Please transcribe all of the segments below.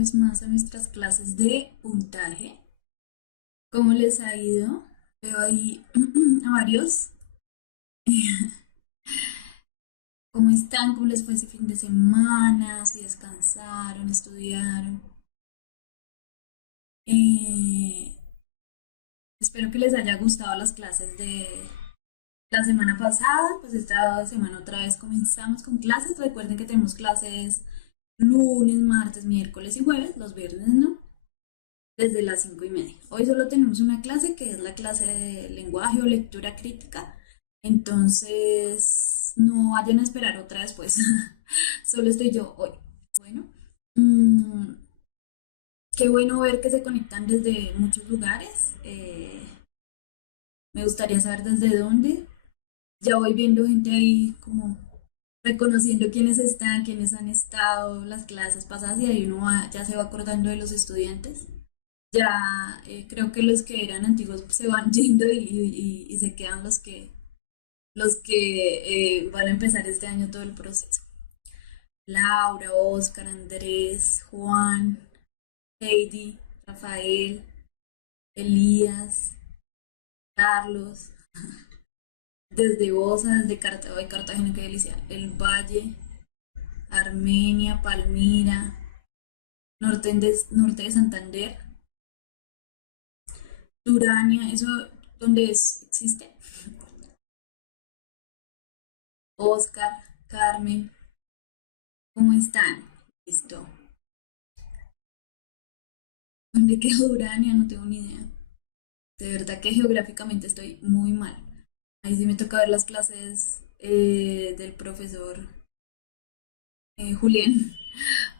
vez más a nuestras clases de puntaje. ¿Cómo les ha ido? Veo ahí a varios. ¿Cómo están? ¿Cómo les fue ese fin de semana? ¿Si descansaron, estudiaron? Eh, Espero que les haya gustado las clases de la semana pasada. Pues esta semana otra vez comenzamos con clases. Recuerden que tenemos clases lunes, martes, miércoles y jueves. Los viernes no. Desde las 5:30. Hoy solo tenemos una clase que es la clase de lenguaje o lectura crítica. Entonces, no vayan a esperar otra después. Solo estoy yo hoy. Bueno, mm, qué bueno ver que se conectan desde muchos lugares. Me gustaría saber desde dónde. Ya voy viendo gente ahí como reconociendo quiénes están, quiénes han estado las clases pasadas y ahí ya se va acordando de los estudiantes. Ya creo que los que eran antiguos se van yendo y se quedan los que van a empezar este año todo el proceso. Laura, Oscar, Andrés, Juan, Heidi, Rafael, Elías, Carlos, desde Bosa, desde Cartagena, qué delicia, El Valle, Armenia, Palmira, norte de Santander, Durania, ¿eso dónde existe? Oscar, Carmen, ¿cómo están? Listo. ¿Dónde quedó Urania? No tengo ni idea. De verdad que geográficamente estoy muy mal. Ahí sí me toca ver las clases del profesor Julián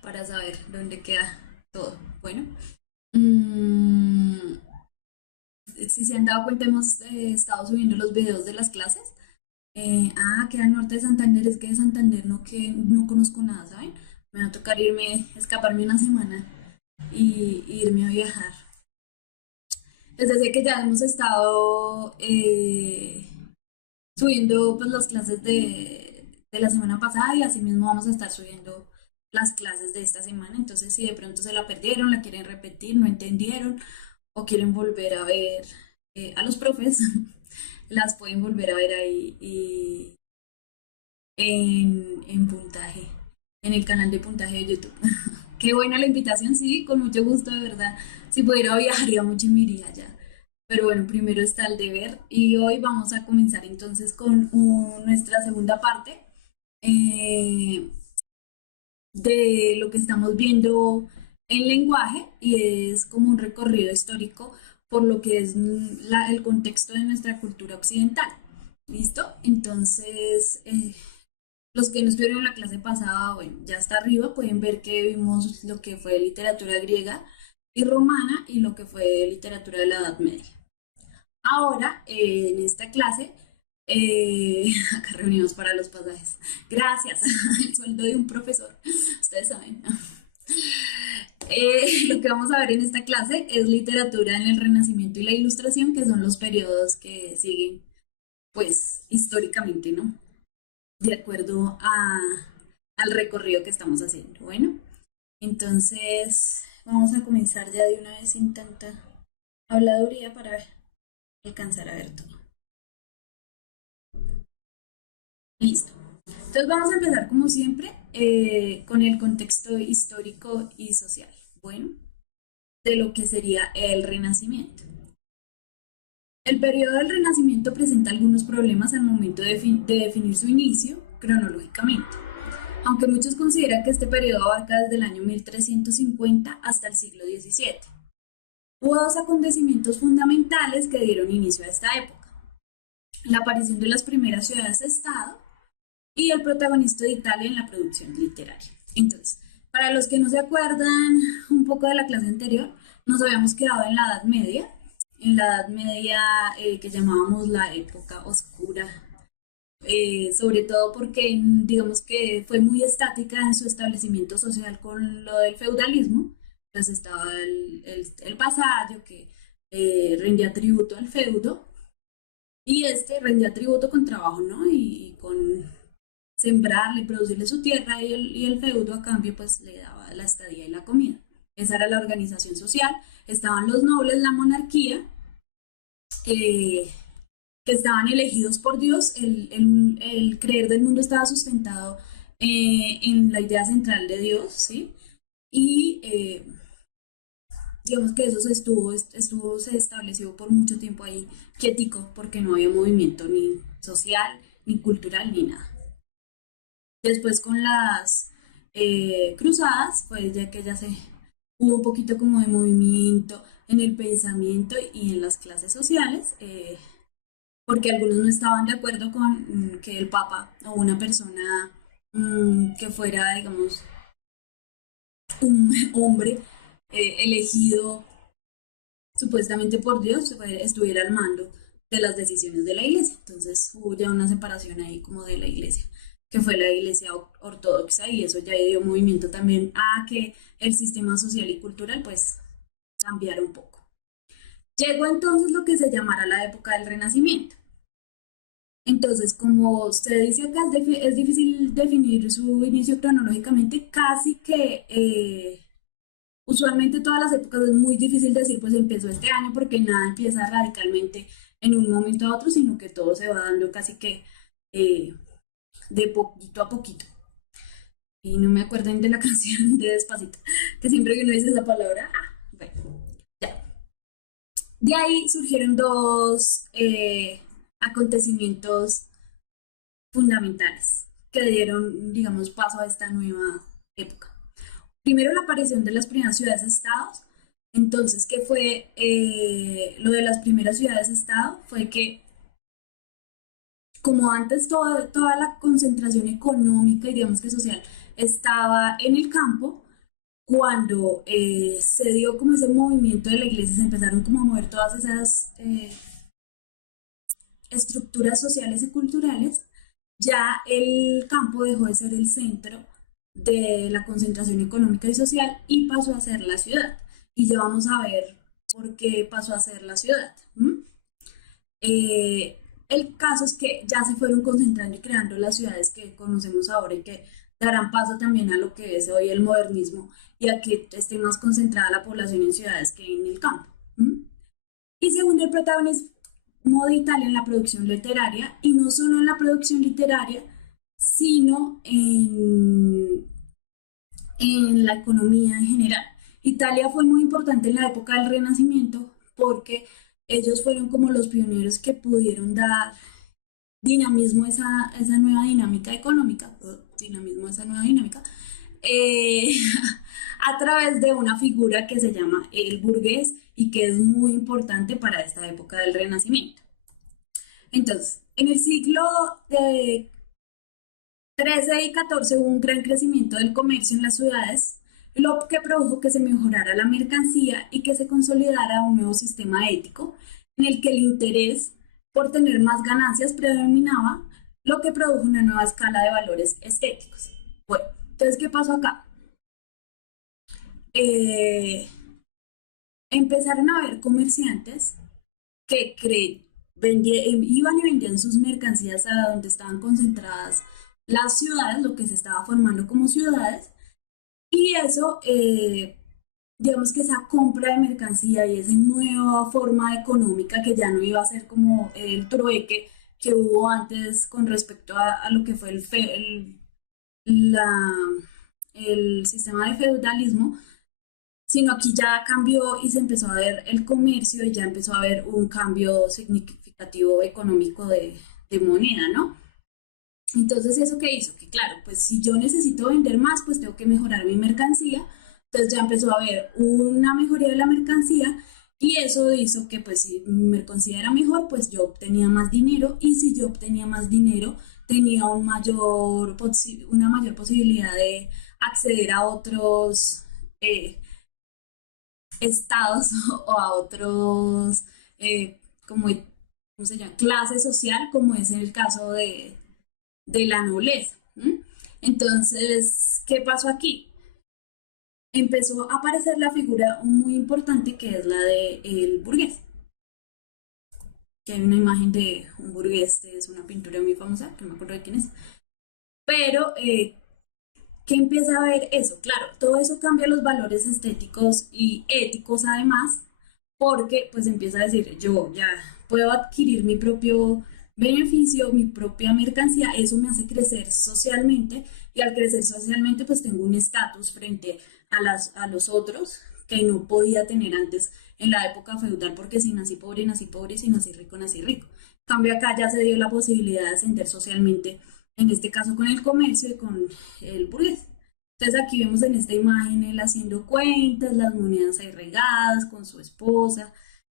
para saber dónde queda todo. Bueno, mm, si se han dado cuenta, hemos estado subiendo los videos de las clases. Queda al norte de Santander. Es que de Santander no conozco nada, ¿saben? Me va a tocar escaparme una semana y irme a viajar. Les decía que ya hemos estado subiendo pues las clases de la semana pasada y así mismo vamos a estar subiendo las clases de esta semana. Entonces, si de pronto se la perdieron, la quieren repetir, no entendieron o quieren volver a ver a los profes, las pueden volver a ver ahí en puntaje, en el canal de puntaje de YouTube. Qué buena la invitación, sí, con mucho gusto, de verdad. Si pudiera viajaría mucho y me iría allá. Pero bueno, primero está el deber y hoy vamos a comenzar entonces con nuestra segunda parte eh, de lo que estamos viendo en lenguaje y es como un recorrido histórico por lo que es el contexto de nuestra cultura occidental. ¿Listo? Entonces, los que no estuvieron en la clase pasada, bueno, ya está arriba, pueden ver que vimos lo que fue literatura griega y romana y lo que fue literatura de la Edad Media. Ahora, en esta clase, acá reunimos para los pasajes. Gracias, el sueldo de un profesor, ustedes saben. Lo que vamos a ver en esta clase es literatura en el Renacimiento y la Ilustración, que son los periodos que siguen, pues, históricamente, ¿no? De acuerdo al recorrido que estamos haciendo. Bueno, entonces vamos a comenzar ya de una vez sin tanta habladuría para alcanzar a ver todo. Listo. Entonces vamos a empezar como siempre con el contexto histórico y social. Bueno, de lo que sería el Renacimiento. El periodo del Renacimiento presenta algunos problemas al momento de definir su inicio cronológicamente, aunque muchos consideran que este periodo abarca desde el año 1350 hasta el siglo XVII. Hubo dos acontecimientos fundamentales que dieron inicio a esta época: la aparición de las primeras ciudades-estado y el protagonista de Italia en la producción literaria. Entonces, para los que no se acuerdan un poco de la clase anterior, nos habíamos quedado en la Edad Media que llamábamos la época oscura, sobre todo porque digamos que fue muy estática en su establecimiento social con lo del feudalismo. Entonces estaba el vasallo que rendía tributo al feudo y este rendía tributo con trabajo, ¿no? Y con sembrarle y producirle su tierra y el feudo a cambio pues le daba la estadía y la comida. Esa era la organización social. Estaban los nobles, la monarquía, eh, que estaban elegidos por Dios. El creer del mundo estaba sustentado en la idea central de Dios, ¿sí? Y digamos que eso se estableció por mucho tiempo ahí quietico, porque no había movimiento ni social, ni cultural, ni nada. Después con las cruzadas, pues ya que ya se hubo un poquito como de movimiento en el pensamiento y en las clases sociales, porque algunos no estaban de acuerdo con que el Papa o una persona que fuera, digamos, un hombre elegido supuestamente por Dios estuviera al mando de las decisiones de la iglesia. Entonces hubo ya una separación ahí como de la iglesia, que fue la iglesia ortodoxa, y eso ya dio movimiento también a que el sistema social y cultural pues cambiara un poco. Llegó entonces lo que se llamará la época del Renacimiento. Entonces, como se dice acá, es difícil definir su inicio cronológicamente, casi que usualmente todas las épocas es muy difícil decir, pues empezó este año, porque nada empieza radicalmente en un momento a otro, sino que todo se va dando casi que eh, de poquito a poquito. Y no me acuerden de la canción de Despacito, que siempre que uno dice esa palabra, bueno, ya. De ahí surgieron dos acontecimientos fundamentales que dieron, digamos, paso a esta nueva época. Primero, la aparición de las primeras ciudades-estados. Entonces, ¿qué fue lo de las primeras ciudades-estado? Fue que, como antes toda la concentración económica y digamos que social estaba en el campo, cuando se dio como ese movimiento de la iglesia, se empezaron como a mover todas esas estructuras sociales y culturales, ya el campo dejó de ser el centro de la concentración económica y social y pasó a ser la ciudad. Y ya vamos a ver por qué pasó a ser la ciudad. Eh, el caso es que ya se fueron concentrando y creando las ciudades que conocemos ahora y que darán paso también a lo que es hoy el modernismo y a que esté más concentrada la población en ciudades que en el campo. Y segundo, el protagonismo de Italia en la producción literaria, y no solo en la producción literaria, sino en la economía en general. Italia fue muy importante en la época del Renacimiento porque ellos fueron como los pioneros que pudieron dar dinamismo a esa nueva dinámica económica, dinamismo a esa nueva dinámica, eh, a través de una figura que se llama el burgués y que es muy importante para esta época del Renacimiento. Entonces, en el siglo de 13 y 14 hubo un gran crecimiento del comercio en las ciudades, lo que produjo que se mejorara la mercancía y que se consolidara un nuevo sistema ético en el que el interés por tener más ganancias predominaba, lo que produjo una nueva escala de valores estéticos. Bueno, entonces, ¿qué pasó acá? Eh, Empezaron a haber comerciantes que iban y vendían sus mercancías a donde estaban concentradas las ciudades, lo que se estaba formando como ciudades, y eso, digamos que esa compra de mercancía y esa nueva forma económica que ya no iba a ser como el trueque que hubo antes con respecto a lo que fue la, el sistema de feudalismo, sino aquí ya cambió y se empezó a ver el comercio y ya empezó a haber un cambio significativo económico de moneda, ¿no? Entonces, ¿eso qué hizo? Que claro, pues si yo necesito vender más, pues tengo que mejorar mi mercancía. Entonces ya empezó a haber una mejoría de la mercancía y eso hizo que pues si mi mercancía era mejor, pues yo obtenía más dinero, y si yo obtenía más dinero, tenía una mayor posibilidad de acceder a otros estados o a otros, como, ¿cómo se llama? Clase social, como es el caso de la nobleza. Entonces, ¿qué pasó aquí? Empezó a aparecer la figura muy importante que es la del burgués, que hay una imagen de un burgués, es una pintura muy famosa, que no me acuerdo de quién es, pero ¿Qué empieza a ver eso? Claro, todo eso cambia los valores estéticos y éticos además, porque pues empieza a decir, yo ya puedo adquirir mi propio beneficio, mi propia mercancía, eso me hace crecer socialmente y al crecer socialmente pues tengo un estatus frente a los otros que no podía tener antes en la época feudal, porque si nací pobre, y si nací rico, nací rico. En cambio acá ya se dio la posibilidad de ascender socialmente, en este caso con el comercio y con el burgués. Entonces aquí vemos en esta imagen él haciendo cuentas, las monedas ahí regadas con su esposa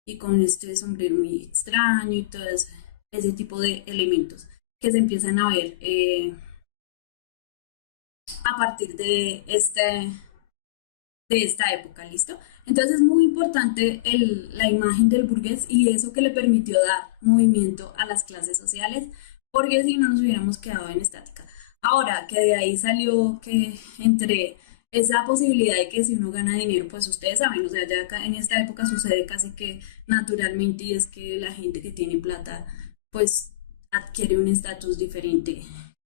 y con este sombrero muy extraño y todo ese tipo de elementos que se empiezan a ver a partir de esta época, ¿listo? Entonces es muy importante la imagen del burgués y eso que le permitió dar movimiento a las clases sociales, porque si no nos hubiéramos quedado en estática. Ahora, que de ahí salió que entre esa posibilidad de que si uno gana dinero, pues ustedes saben, o sea, ya acá en esta época sucede casi que naturalmente y es que la gente que tiene plata, pues adquiere un estatus diferente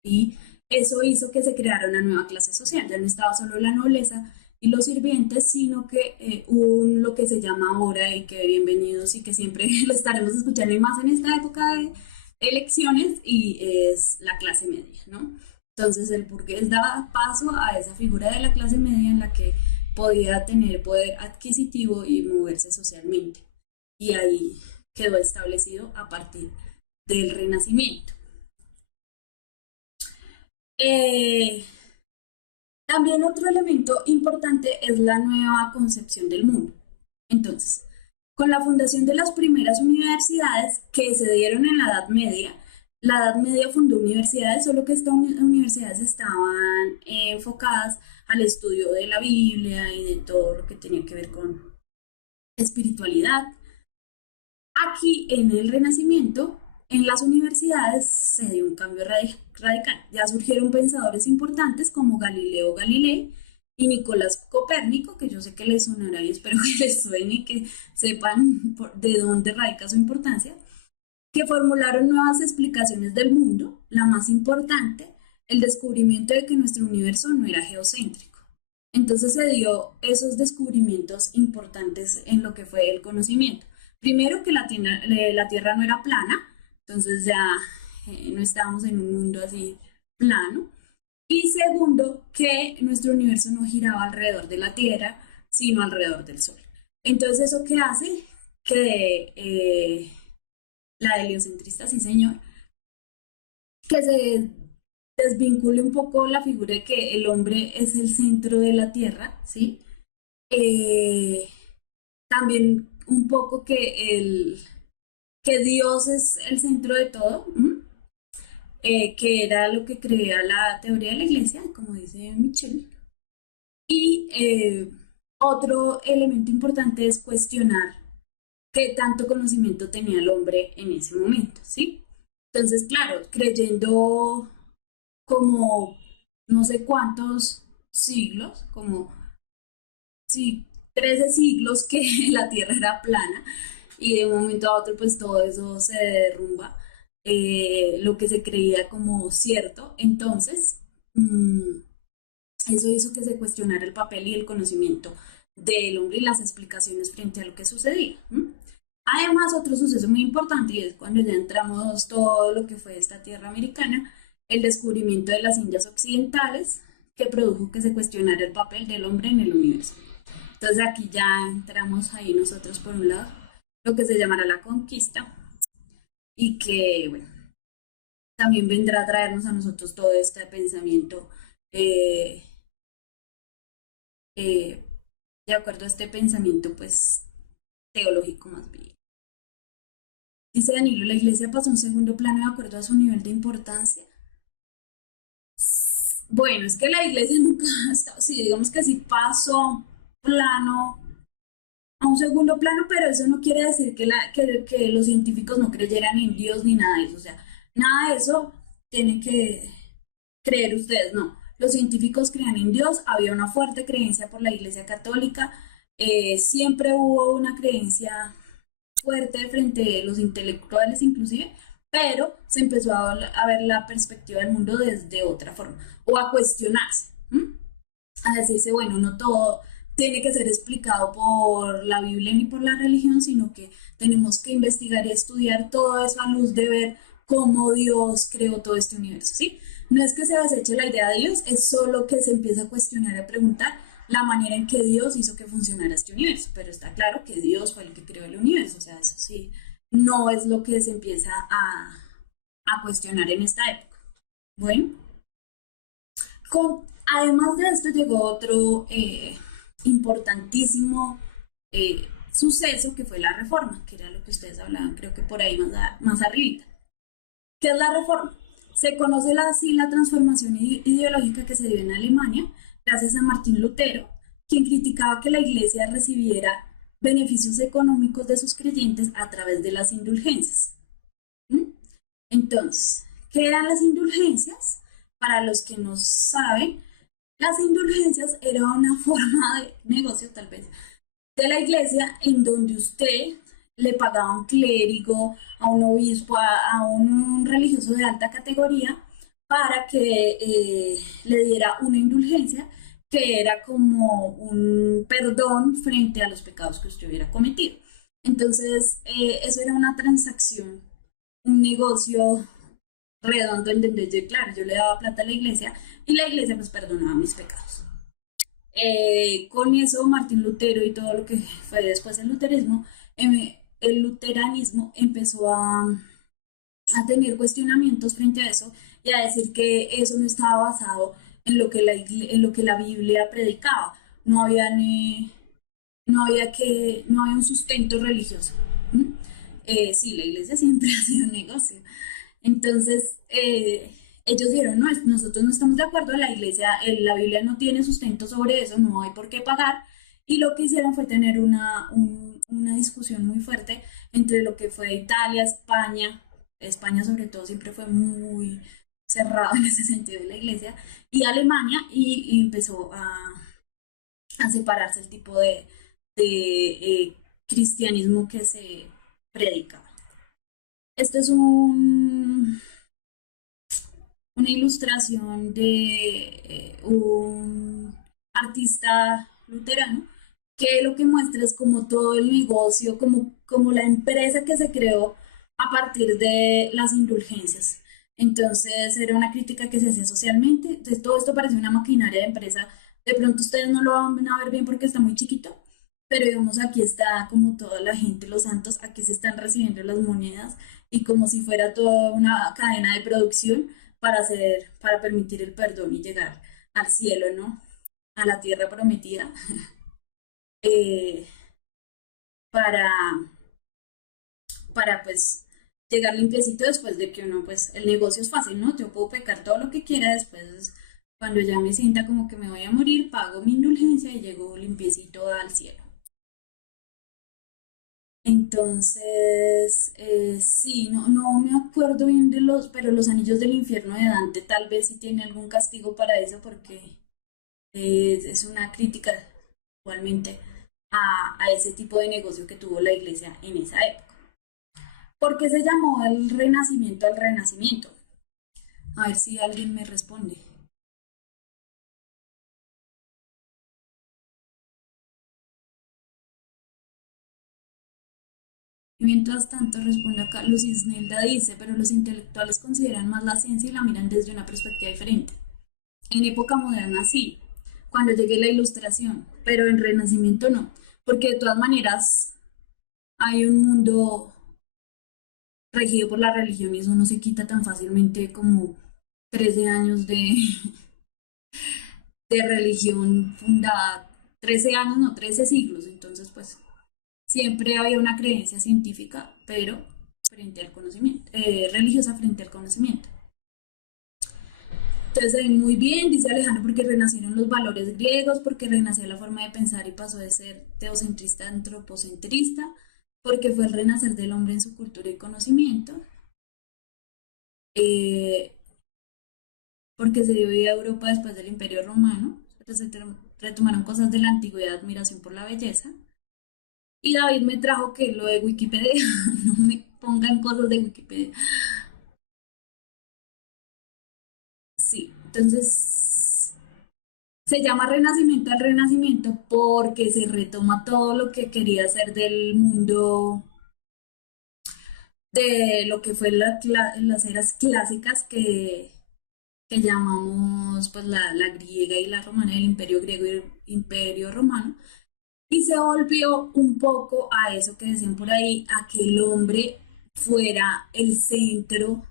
y eso hizo que se creara una nueva clase social, ya no estaba solo la nobleza, y los sirvientes, sino que lo que se llama ahora y que bienvenidos y que siempre lo estaremos escuchando y más en esta época de elecciones y es la clase media, ¿no? Entonces el burgués daba paso a esa figura de la clase media en la que podía tener poder adquisitivo y moverse socialmente. Y ahí quedó establecido a partir del Renacimiento. Eh, También otro elemento importante es la nueva concepción del mundo. Entonces, con la fundación de las primeras universidades que se dieron en la Edad Media fundó universidades, solo que estas universidades estaban enfocadas al estudio de la Biblia y de todo lo que tenía que ver con espiritualidad. Aquí en el Renacimiento, en las universidades se dio un cambio radical. Ya surgieron pensadores importantes como Galileo Galilei y Nicolás Copérnico, que yo sé que les sonará y espero que les suene y que sepan de dónde radica su importancia, que formularon nuevas explicaciones del mundo, la más importante, el descubrimiento de que nuestro universo no era geocéntrico. Entonces se dio esos descubrimientos importantes en lo que fue el conocimiento. Primero que la Tierra no era plana, entonces ya no estábamos en un mundo así plano. Y segundo, que nuestro universo no giraba alrededor de la Tierra, sino alrededor del Sol. Entonces, ¿eso qué hace? Que la heliocentrista, sí señor, que se desvincule un poco la figura de que el hombre es el centro de la Tierra, ¿sí? Eh, También un poco que Dios es el centro de todo, que era lo que creía la teoría de la iglesia, como dice Michel. Y otro elemento importante es cuestionar qué tanto conocimiento tenía el hombre en ese momento, ¿sí? Entonces, claro, creyendo como no sé cuántos siglos, como sí, 13 siglos que la Tierra era plana y de un momento a otro pues todo eso se derrumba, lo que se creía como cierto, entonces eso hizo que se cuestionara el papel y el conocimiento del hombre y las explicaciones frente a lo que sucedía. Además, otro suceso muy importante, y es cuando ya entramos todo lo que fue esta tierra americana, el descubrimiento de las Indias Occidentales, que produjo que se cuestionara el papel del hombre en el universo. Entonces aquí ya entramos ahí nosotros por un lado, lo que se llamará la conquista, y que, bueno, también vendrá a traernos a nosotros todo este pensamiento, eh, eh, de acuerdo a este pensamiento, pues, teológico más bien. Dice Danilo, la iglesia pasó a un segundo plano de acuerdo a su nivel de importancia. Bueno, es que la iglesia nunca ha estado, sí, digamos que sí pasó plano a un segundo plano, pero eso no quiere decir que los científicos no creyeran en Dios ni nada de eso. O sea, nada de eso tienen que creer ustedes, no. Los científicos creían en Dios, había una fuerte creencia por la Iglesia Católica, siempre hubo una creencia fuerte frente a los intelectuales inclusive, pero se empezó a ver la perspectiva del mundo desde otra forma, o a cuestionarse. ¿m? A decirse, bueno, no todo tiene que ser explicado por la Biblia ni por la religión, sino que tenemos que investigar y estudiar todo eso a luz de ver cómo Dios creó todo este universo, ¿sí? No es que se deseche la idea de Dios, es solo que se empieza a cuestionar y a preguntar la manera en que Dios hizo que funcionara este universo, pero está claro que Dios fue el que creó el universo, o sea, eso sí, no es lo que se empieza a cuestionar en esta época. Bueno, además de esto llegó otro importantísimo suceso que fue la reforma, que era lo que ustedes hablaban, creo que por ahí más arribita. ¿Qué es la reforma? Se conoce así la transformación ideológica que se dio en Alemania gracias a Martín Lutero, quien criticaba que la iglesia recibiera beneficios económicos de sus creyentes a través de las indulgencias. ¿Mm? Entonces, ¿qué eran las indulgencias? Para los que no saben, las indulgencias eran una forma de negocio, tal vez, de la iglesia en donde usted le pagaba a un clérigo, a un obispo, a un religioso de alta categoría para que le diera una indulgencia que era como un perdón frente a los pecados que usted hubiera cometido. Entonces, eso era una transacción, un negocio redondo en donde yo, claro, yo le daba plata a la iglesia y la iglesia pues perdonaba mis pecados. Con eso, Martín Lutero y todo lo que fue después el luteranismo empezó a tener cuestionamientos frente a eso y a decir que eso no estaba basado en lo que en lo que la Biblia predicaba. No había, no había un sustento religioso. ¿Mm? Sí, la iglesia siempre ha sido un negocio. Entonces, ellos dijeron, no, nosotros no estamos de acuerdo, la iglesia, la Biblia no tiene sustento sobre eso, no hay por qué pagar. Y lo que hicieron fue tener una discusión muy fuerte entre lo que fue Italia, España. España sobre todo siempre fue muy cerrado en ese sentido de la iglesia, y Alemania, y empezó a separarse el tipo de cristianismo que se predicaba. Este es una ilustración de un artista luterano que lo que muestra es como todo el negocio, como la empresa que se creó a partir de las indulgencias. Entonces era una crítica que se hacía socialmente. Entonces todo esto parece una maquinaria de empresa. De pronto ustedes no lo van a ver bien porque está muy chiquito, pero digamos aquí está como toda la gente, los santos, aquí se están recibiendo las monedas y como si fuera toda una cadena de producción para permitir el perdón y llegar al cielo, ¿no? A la tierra prometida, eh, para, para pues llegar limpiecito después de que uno, pues el negocio es fácil, ¿no? Yo puedo pecar todo lo que quiera, después cuando ya me sienta como que me voy a morir, pago mi indulgencia y llego limpiecito al cielo. Entonces, sí, no me acuerdo bien de pero los anillos del infierno de Dante tal vez sí tiene algún castigo para eso porque es una crítica igualmente a ese tipo de negocio que tuvo la iglesia en esa época. ¿Por qué se llamó el Renacimiento al Renacimiento? A ver si alguien me responde. Y mientras tanto responde acá, Lucy Isnelda dice, pero los intelectuales consideran más la ciencia y la miran desde una perspectiva diferente. En época moderna sí, cuando llegue la ilustración, pero en Renacimiento no, porque de todas maneras hay un mundo regido por la religión y eso no se quita tan fácilmente como 13 años de religión fundada, 13 años, no 13 siglos, entonces pues siempre había una creencia científica, pero frente al conocimiento, religiosa frente al conocimiento. Entonces, muy bien, dice Alejandro, porque renacieron los valores griegos, porque renació la forma de pensar y pasó de ser teocentrista a antropocentrista, porque fue el renacer del hombre en su cultura y conocimiento, eh, porque se dio vida a Europa después del Imperio Romano, entonces retomaron cosas de la antigüedad, admiración por la belleza. Y David me trajo que lo de Wikipedia, no me pongan cosas de Wikipedia. Sí, entonces Se llama Renacimiento al Renacimiento porque se retoma todo lo que quería hacer del mundo, de lo que fue las eras clásicas que llamamos pues la griega y la romana, el imperio griego y el imperio romano, y se volvió un poco a eso que decían por ahí, a que el hombre fuera el centro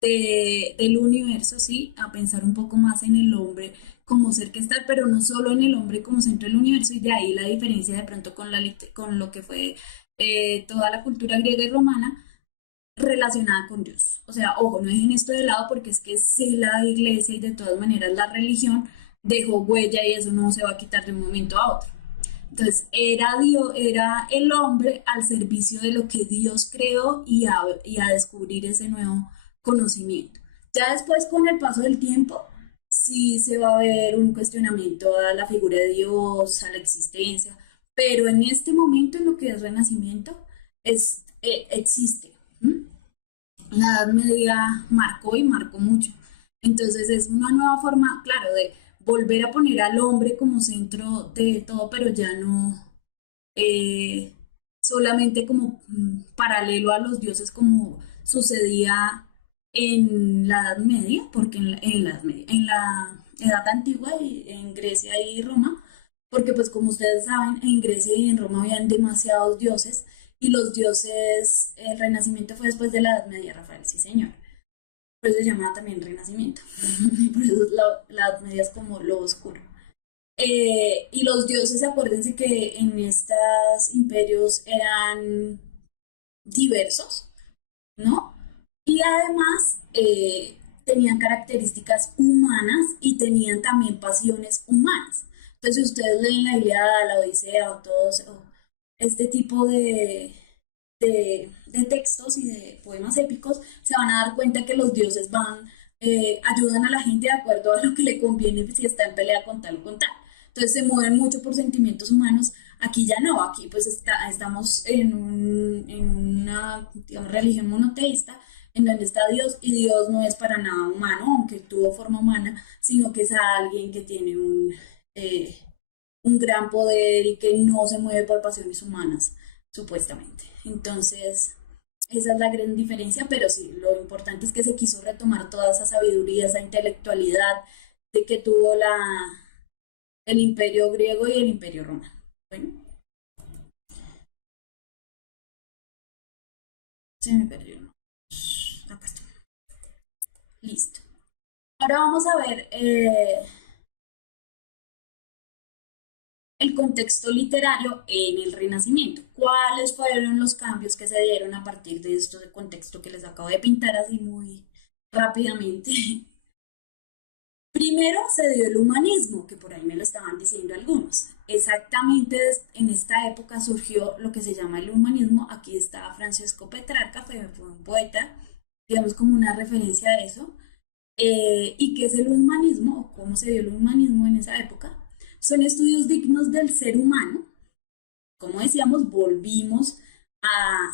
del universo, ¿sí? A pensar un poco más en el hombre como ser que está, pero no solo en el hombre como centro del universo, y de ahí la diferencia de pronto con, con lo que fue toda la cultura griega y romana relacionada con Dios. O sea, ojo, no dejen esto de lado porque es que sí la iglesia y de todas maneras la religión dejó huella y eso no se va a quitar de un momento a otro. Entonces, era Dios, era el hombre al servicio de lo que Dios creó y a descubrir ese nuevo conocimiento. Ya después, con el paso del tiempo, sí se va a ver un cuestionamiento a la figura de Dios, a la existencia, pero en este momento, en lo que es Renacimiento, existe. ¿M? La Edad Media marcó y marcó mucho. Entonces es una nueva forma, claro, de volver a poner al hombre como centro de todo, pero ya no eh, solamente como paralelo a los dioses como sucedía en la Edad Media, porque en la Edad Media, en la Edad Antigua, en Grecia y Roma, porque pues como ustedes saben, en Grecia y en Roma habían demasiados dioses y los dioses, el Renacimiento fue después de la Edad Media, Rafael, sí señor. Por eso se llama también Renacimiento. Por eso la Edad Media es como lo oscuro. Y los dioses, acuérdense que en estos imperios eran diversos, ¿no? Y además tenían características humanas y tenían también pasiones humanas. Entonces, si ustedes leen la Ilíada, la Odisea o todos o este tipo de textos y de poemas épicos, se van a dar cuenta que los dioses van, ayudan a la gente de acuerdo a lo que le conviene si está en pelea con tal o con tal. Entonces se mueven mucho por sentimientos humanos. Aquí ya no, aquí pues estamos en una, digamos, religión monoteísta en donde está Dios y Dios no es para nada humano, aunque tuvo forma humana, sino que es alguien que tiene eh, un gran poder y que no se mueve por pasiones humanas, supuestamente. Entonces, esa es la gran diferencia, pero sí, lo importante es que se quiso retomar toda esa sabiduría, esa intelectualidad de que tuvo el imperio griego y el imperio romano. Bueno, se me perdió. ¿No? Acá está. Listo. Ahora vamos a ver el contexto literario en el Renacimiento. ¿Cuáles fueron los cambios que se dieron a partir de este contexto que les acabo de pintar así muy rápidamente? Primero se dio el humanismo, que por ahí me lo estaban diciendo algunos. Exactamente en esta época surgió lo que se llama el humanismo. Aquí está Francesco Petrarca, fue un poeta, digamos como una referencia a eso. ¿Y qué es el humanismo o cómo se dio el humanismo en esa época? Son estudios dignos del ser humano. Como decíamos, volvimos a,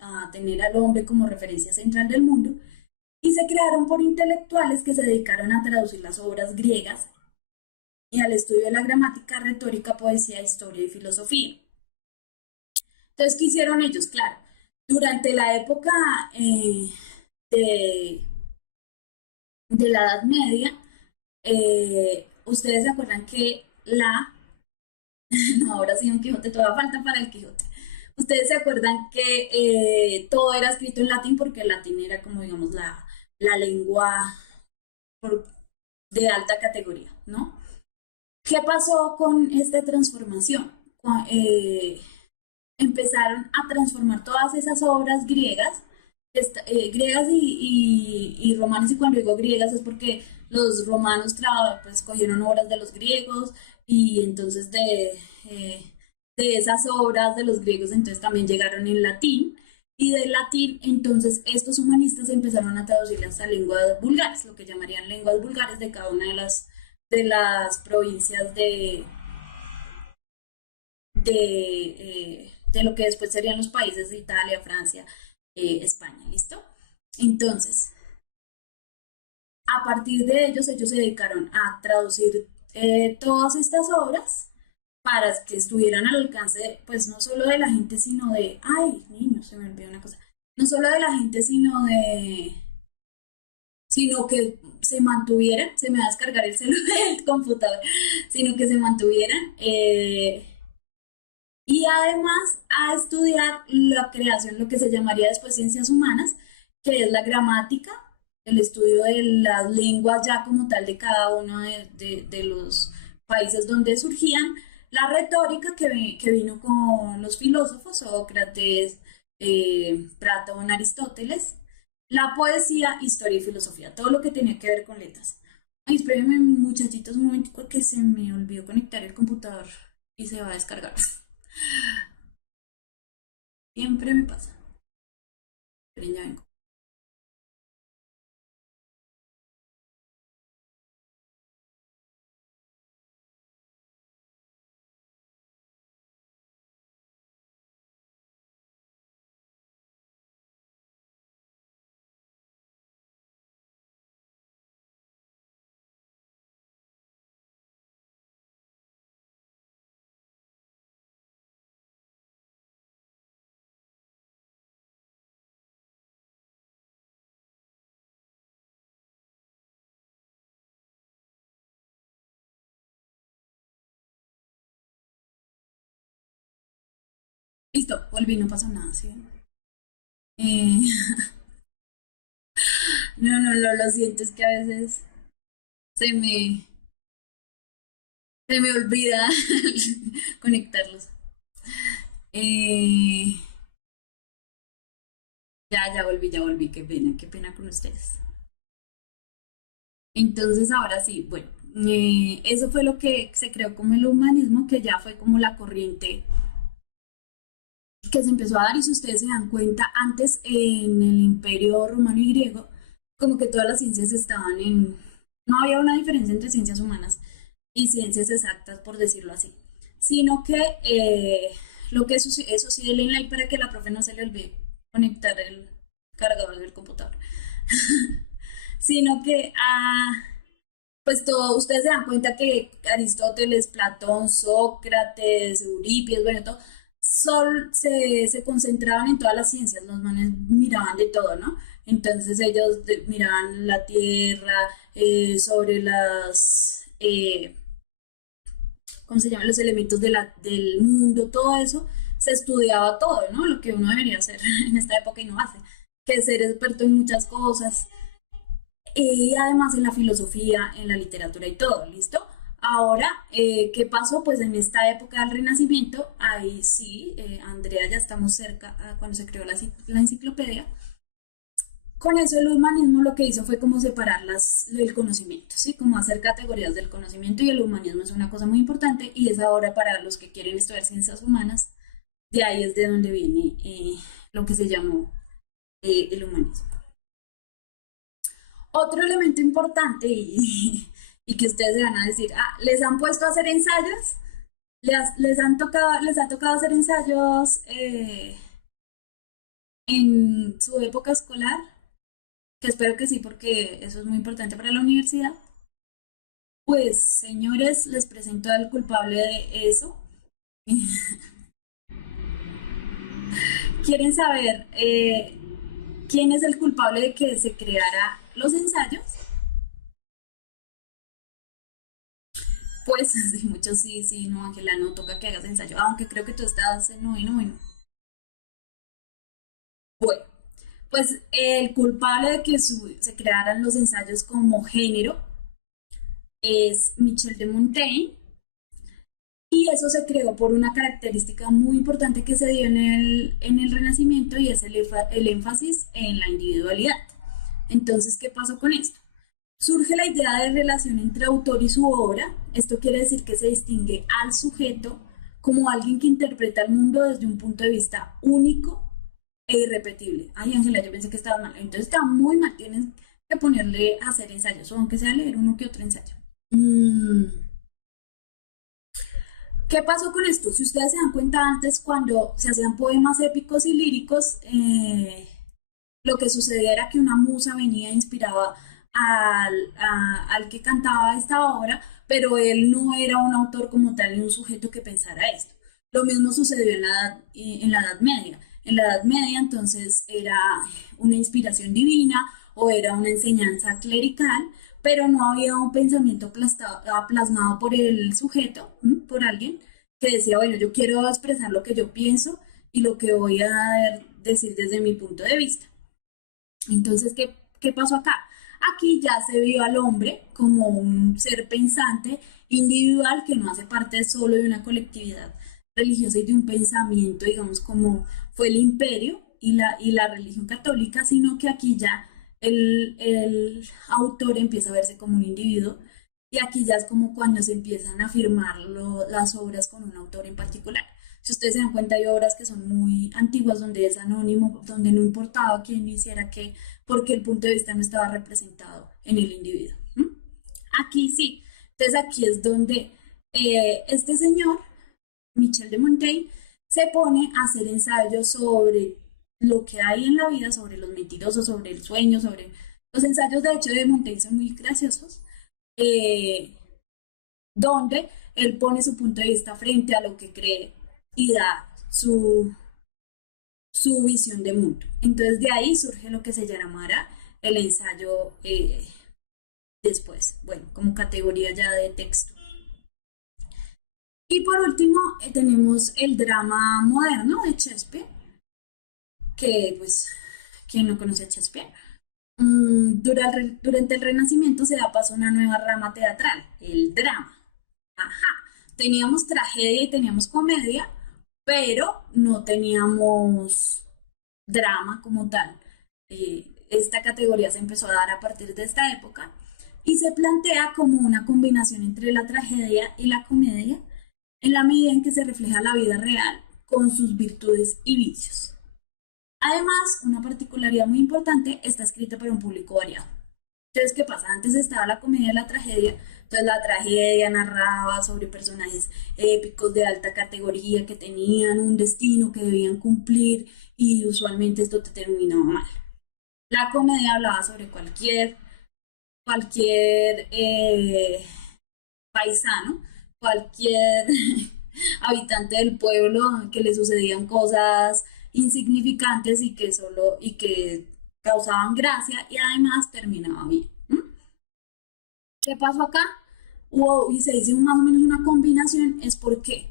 a tener al hombre como referencia central del mundo y se crearon por intelectuales que se dedicaron a traducir las obras griegas y al estudio de la gramática, retórica, poesía, historia y filosofía. Entonces, ¿qué hicieron ellos? Claro, durante la época de, de la Edad Media, ustedes se acuerdan que no, ahora sí, un Quijote, todavía falta para el Quijote. Ustedes se acuerdan que todo era escrito en latín porque el latín era como, digamos, la lengua por- de alta categoría, ¿no? ¿Qué pasó con esta transformación? Empezaron a transformar todas esas obras griegas, griegas y romanas, y cuando digo griegas es porque los romanos pues, cogieron obras de los griegos y entonces de esas obras de los griegos entonces también llegaron en latín y del latín entonces estos humanistas empezaron a traducirlas a lenguas vulgares, lo que llamarían lenguas vulgares de cada una de las provincias de lo que después serían los países de Italia, Francia, España, ¿listo? Entonces, A partir de ellos se dedicaron a traducir todas estas obras para que estuvieran al alcance, pues no solo de la gente, sino de, ay, niños, se me olvidó una cosa, no solo de la gente, sino que se mantuvieran, se me va a descargar el celular del computador, sino que se mantuvieran y además a estudiar la creación, lo que se llamaría después ciencias humanas, que es la gramática, el estudio de las lenguas ya como tal de cada uno de los países donde surgían, la retórica que vino con los filósofos, Sócrates, Platón, Aristóteles, la poesía, historia y filosofía, todo lo que tenía que ver con letras. Ay, espérenme, muchachitos, un momentico que se me olvidó conectar el computador y se va a descargar. Siempre me pasa. Pero ya vengo. Listo, volví, no pasó nada, ¿sí? Eh, no, lo siento, es que a veces se me, se me olvida conectarlos. Eh, ya volví, qué pena con ustedes. Entonces, ahora sí, bueno, eso fue lo que se creó como el humanismo, que ya fue como la corriente que se empezó a dar y si ustedes se dan cuenta, antes en el Imperio Romano y Griego, como que todas las ciencias estaban en... No había una diferencia entre ciencias humanas y ciencias exactas, por decirlo así, sino que lo que eso sí, denle like para que la profe no se le olvide conectar el cargador del computador, sino que pues todo, ustedes se dan cuenta que Aristóteles, Platón, Sócrates, Eurípides, bueno, todo, se concentraban en todas las ciencias, los manes miraban de todo, ¿no? Entonces ellos miraban la Tierra, sobre ¿cómo se llaman? Los elementos del mundo, todo eso, se estudiaba todo, ¿no? Lo que uno debería hacer en esta época y no hace, que es ser experto en muchas cosas, y además en la filosofía, en la literatura y todo, ¿listo? Ahora, ¿qué pasó? Pues en esta época del Renacimiento, ahí sí, Andrea, ya estamos cerca a cuando se creó la enciclopedia. Con eso el humanismo lo que hizo fue como separar el conocimiento, ¿sí? Como hacer categorías del conocimiento y el humanismo es una cosa muy importante y es ahora para los que quieren estudiar ciencias humanas, de ahí es de donde viene lo que se llamó el humanismo. Otro elemento importante y que ustedes se van a decir, ¿les han puesto a hacer ensayos? Les ha tocado hacer ensayos en su época escolar? Que espero que sí, porque eso es muy importante para la universidad. Pues, señores, les presento al culpable de eso. ¿Quieren saber quién es el culpable de que se creara los ensayos? Pues sí, muchos sí, sí, no, Ángela, no toca que hagas ensayo, aunque creo que tú estás en noveno, bueno. Bueno, pues el culpable de que se crearan los ensayos como género es Michel de Montaigne y eso se creó por una característica muy importante que se dio en el Renacimiento y es el énfasis en la individualidad. Entonces, ¿qué pasó con esto? Surge la idea de relación entre autor y su obra. Esto quiere decir que se distingue al sujeto como alguien que interpreta el mundo desde un punto de vista único e irrepetible. Ay, Ángela, yo pensé que estaba mal. Entonces está muy mal. Tienes que ponerle a hacer ensayos, o aunque sea leer uno que otro ensayo. Mm, ¿Qué pasó con esto? Si ustedes se dan cuenta antes, cuando se hacían poemas épicos y líricos, lo que sucedía era que una musa venía e inspiraba al que cantaba esta obra, pero él no era un autor como tal ni un sujeto que pensara esto. Lo mismo sucedió en la Edad Media. En la Edad Media entonces era una inspiración divina o era una enseñanza clerical, pero no había un pensamiento plasmado por el sujeto, por alguien, que decía, bueno, yo quiero expresar lo que yo pienso y lo que voy a decir desde mi punto de vista. Entonces, ¿qué pasó acá? Aquí ya se vio al hombre como un ser pensante individual que no hace parte solo de una colectividad religiosa y de un pensamiento, digamos, como fue el imperio y la religión católica, sino que aquí ya el autor empieza a verse como un individuo y aquí ya es como cuando se empiezan a firmar las obras con un autor en particular. Si ustedes se dan cuenta, hay obras que son muy antiguas donde es anónimo, donde no importaba quién hiciera qué, porque el punto de vista no estaba representado en el individuo. Aquí sí. Entonces aquí es donde este señor, Michel de Montaigne, se pone a hacer ensayos sobre lo que hay en la vida, sobre los mentirosos, sobre el sueño, sobre... Los ensayos de hecho de Montaigne son muy graciosos, eh, donde él pone su punto de vista frente a lo que cree y da su visión de mundo. Entonces de ahí surge lo que se llamará el ensayo después, bueno, como categoría ya de texto. Y por último tenemos el drama moderno de Shakespeare, que pues, quien no conoce a Shakespeare, durante el Renacimiento se da paso a una nueva rama teatral, el drama. Ajá. Teníamos tragedia y teníamos comedia, pero no teníamos drama como tal. Esta categoría se empezó a dar a partir de esta época y se plantea como una combinación entre la tragedia y la comedia en la medida en que se refleja la vida real con sus virtudes y vicios. Además, una particularidad muy importante, está escrita para un público variado. Entonces, ¿qué pasa? Antes estaba la comedia y la tragedia. Entonces, la tragedia narraba sobre personajes épicos de alta categoría que tenían un destino que debían cumplir y usualmente esto te terminaba mal. La comedia hablaba sobre cualquier paisano, cualquier habitante del pueblo que le sucedían cosas insignificantes y que causaban gracia y además terminaba bien. ¿Qué pasó acá? Y se dice más o menos una combinación, es porque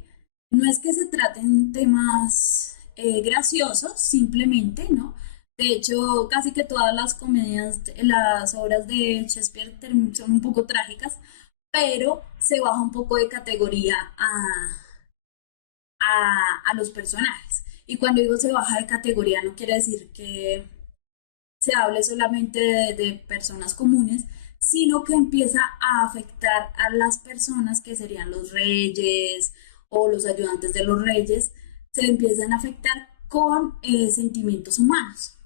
no es que se traten temas graciosos, simplemente, ¿no? De hecho, casi que todas las comedias, las obras de Shakespeare son un poco trágicas, pero se baja un poco de categoría a los personajes. Y cuando digo se baja de categoría, no quiere decir que se hable solamente de personas comunes, sino que empieza a afectar a las personas que serían los reyes o los ayudantes de los reyes, se empiezan a afectar con sentimientos humanos,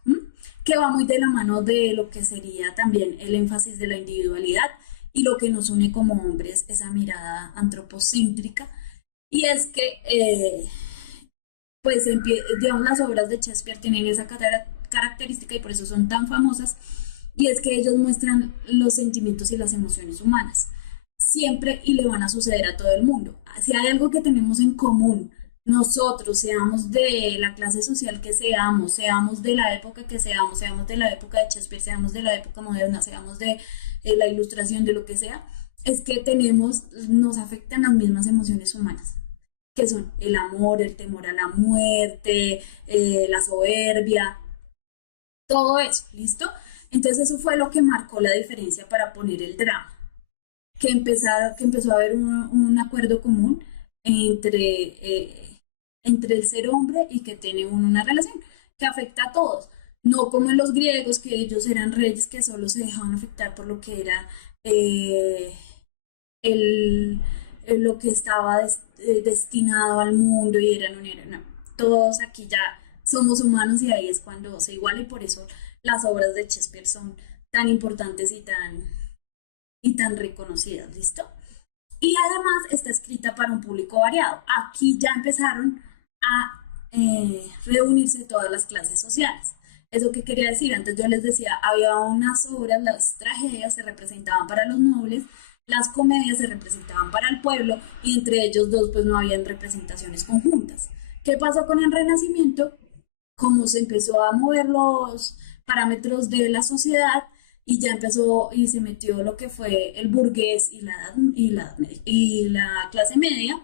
que va muy de la mano de lo que sería también el énfasis de la individualidad y lo que nos une como hombres, esa mirada antropocéntrica. Y es que pues digamos, las obras de Shakespeare tienen esa característica y por eso son tan famosas, y es que ellos muestran los sentimientos y las emociones humanas, siempre y le van a suceder a todo el mundo. Si hay algo que tenemos en común, nosotros, seamos de la clase social que seamos, seamos de la época que seamos, seamos de la época de Shakespeare, seamos de la época moderna, seamos de la ilustración, de lo que sea, es que nos afectan las mismas emociones humanas, que son el amor, el temor a la muerte, la soberbia, todo eso, ¿listo? Entonces eso fue lo que marcó la diferencia para poner el drama, que empezó a haber un acuerdo común entre, entre el ser hombre y que tiene una relación que afecta a todos, no como en los griegos, que ellos eran reyes que solo se dejaban afectar por lo que era eh, el, lo que estaba destinado al mundo y eran un héroe. No, todos aquí ya somos humanos y ahí es cuando se iguala y por eso las obras de Shakespeare son tan importantes y tan reconocidas, ¿listo? Y además está escrita para un público variado. Aquí ya empezaron a reunirse todas las clases sociales. ¿Eso qué quería decir? Antes yo les decía, había unas obras, las tragedias se representaban para los nobles, las comedias se representaban para el pueblo y entre ellos dos pues no habían representaciones conjuntas. ¿Qué pasó con el Renacimiento? Como se empezó a mover los parámetros de la sociedad y ya empezó y se metió lo que fue el burgués y la clase media,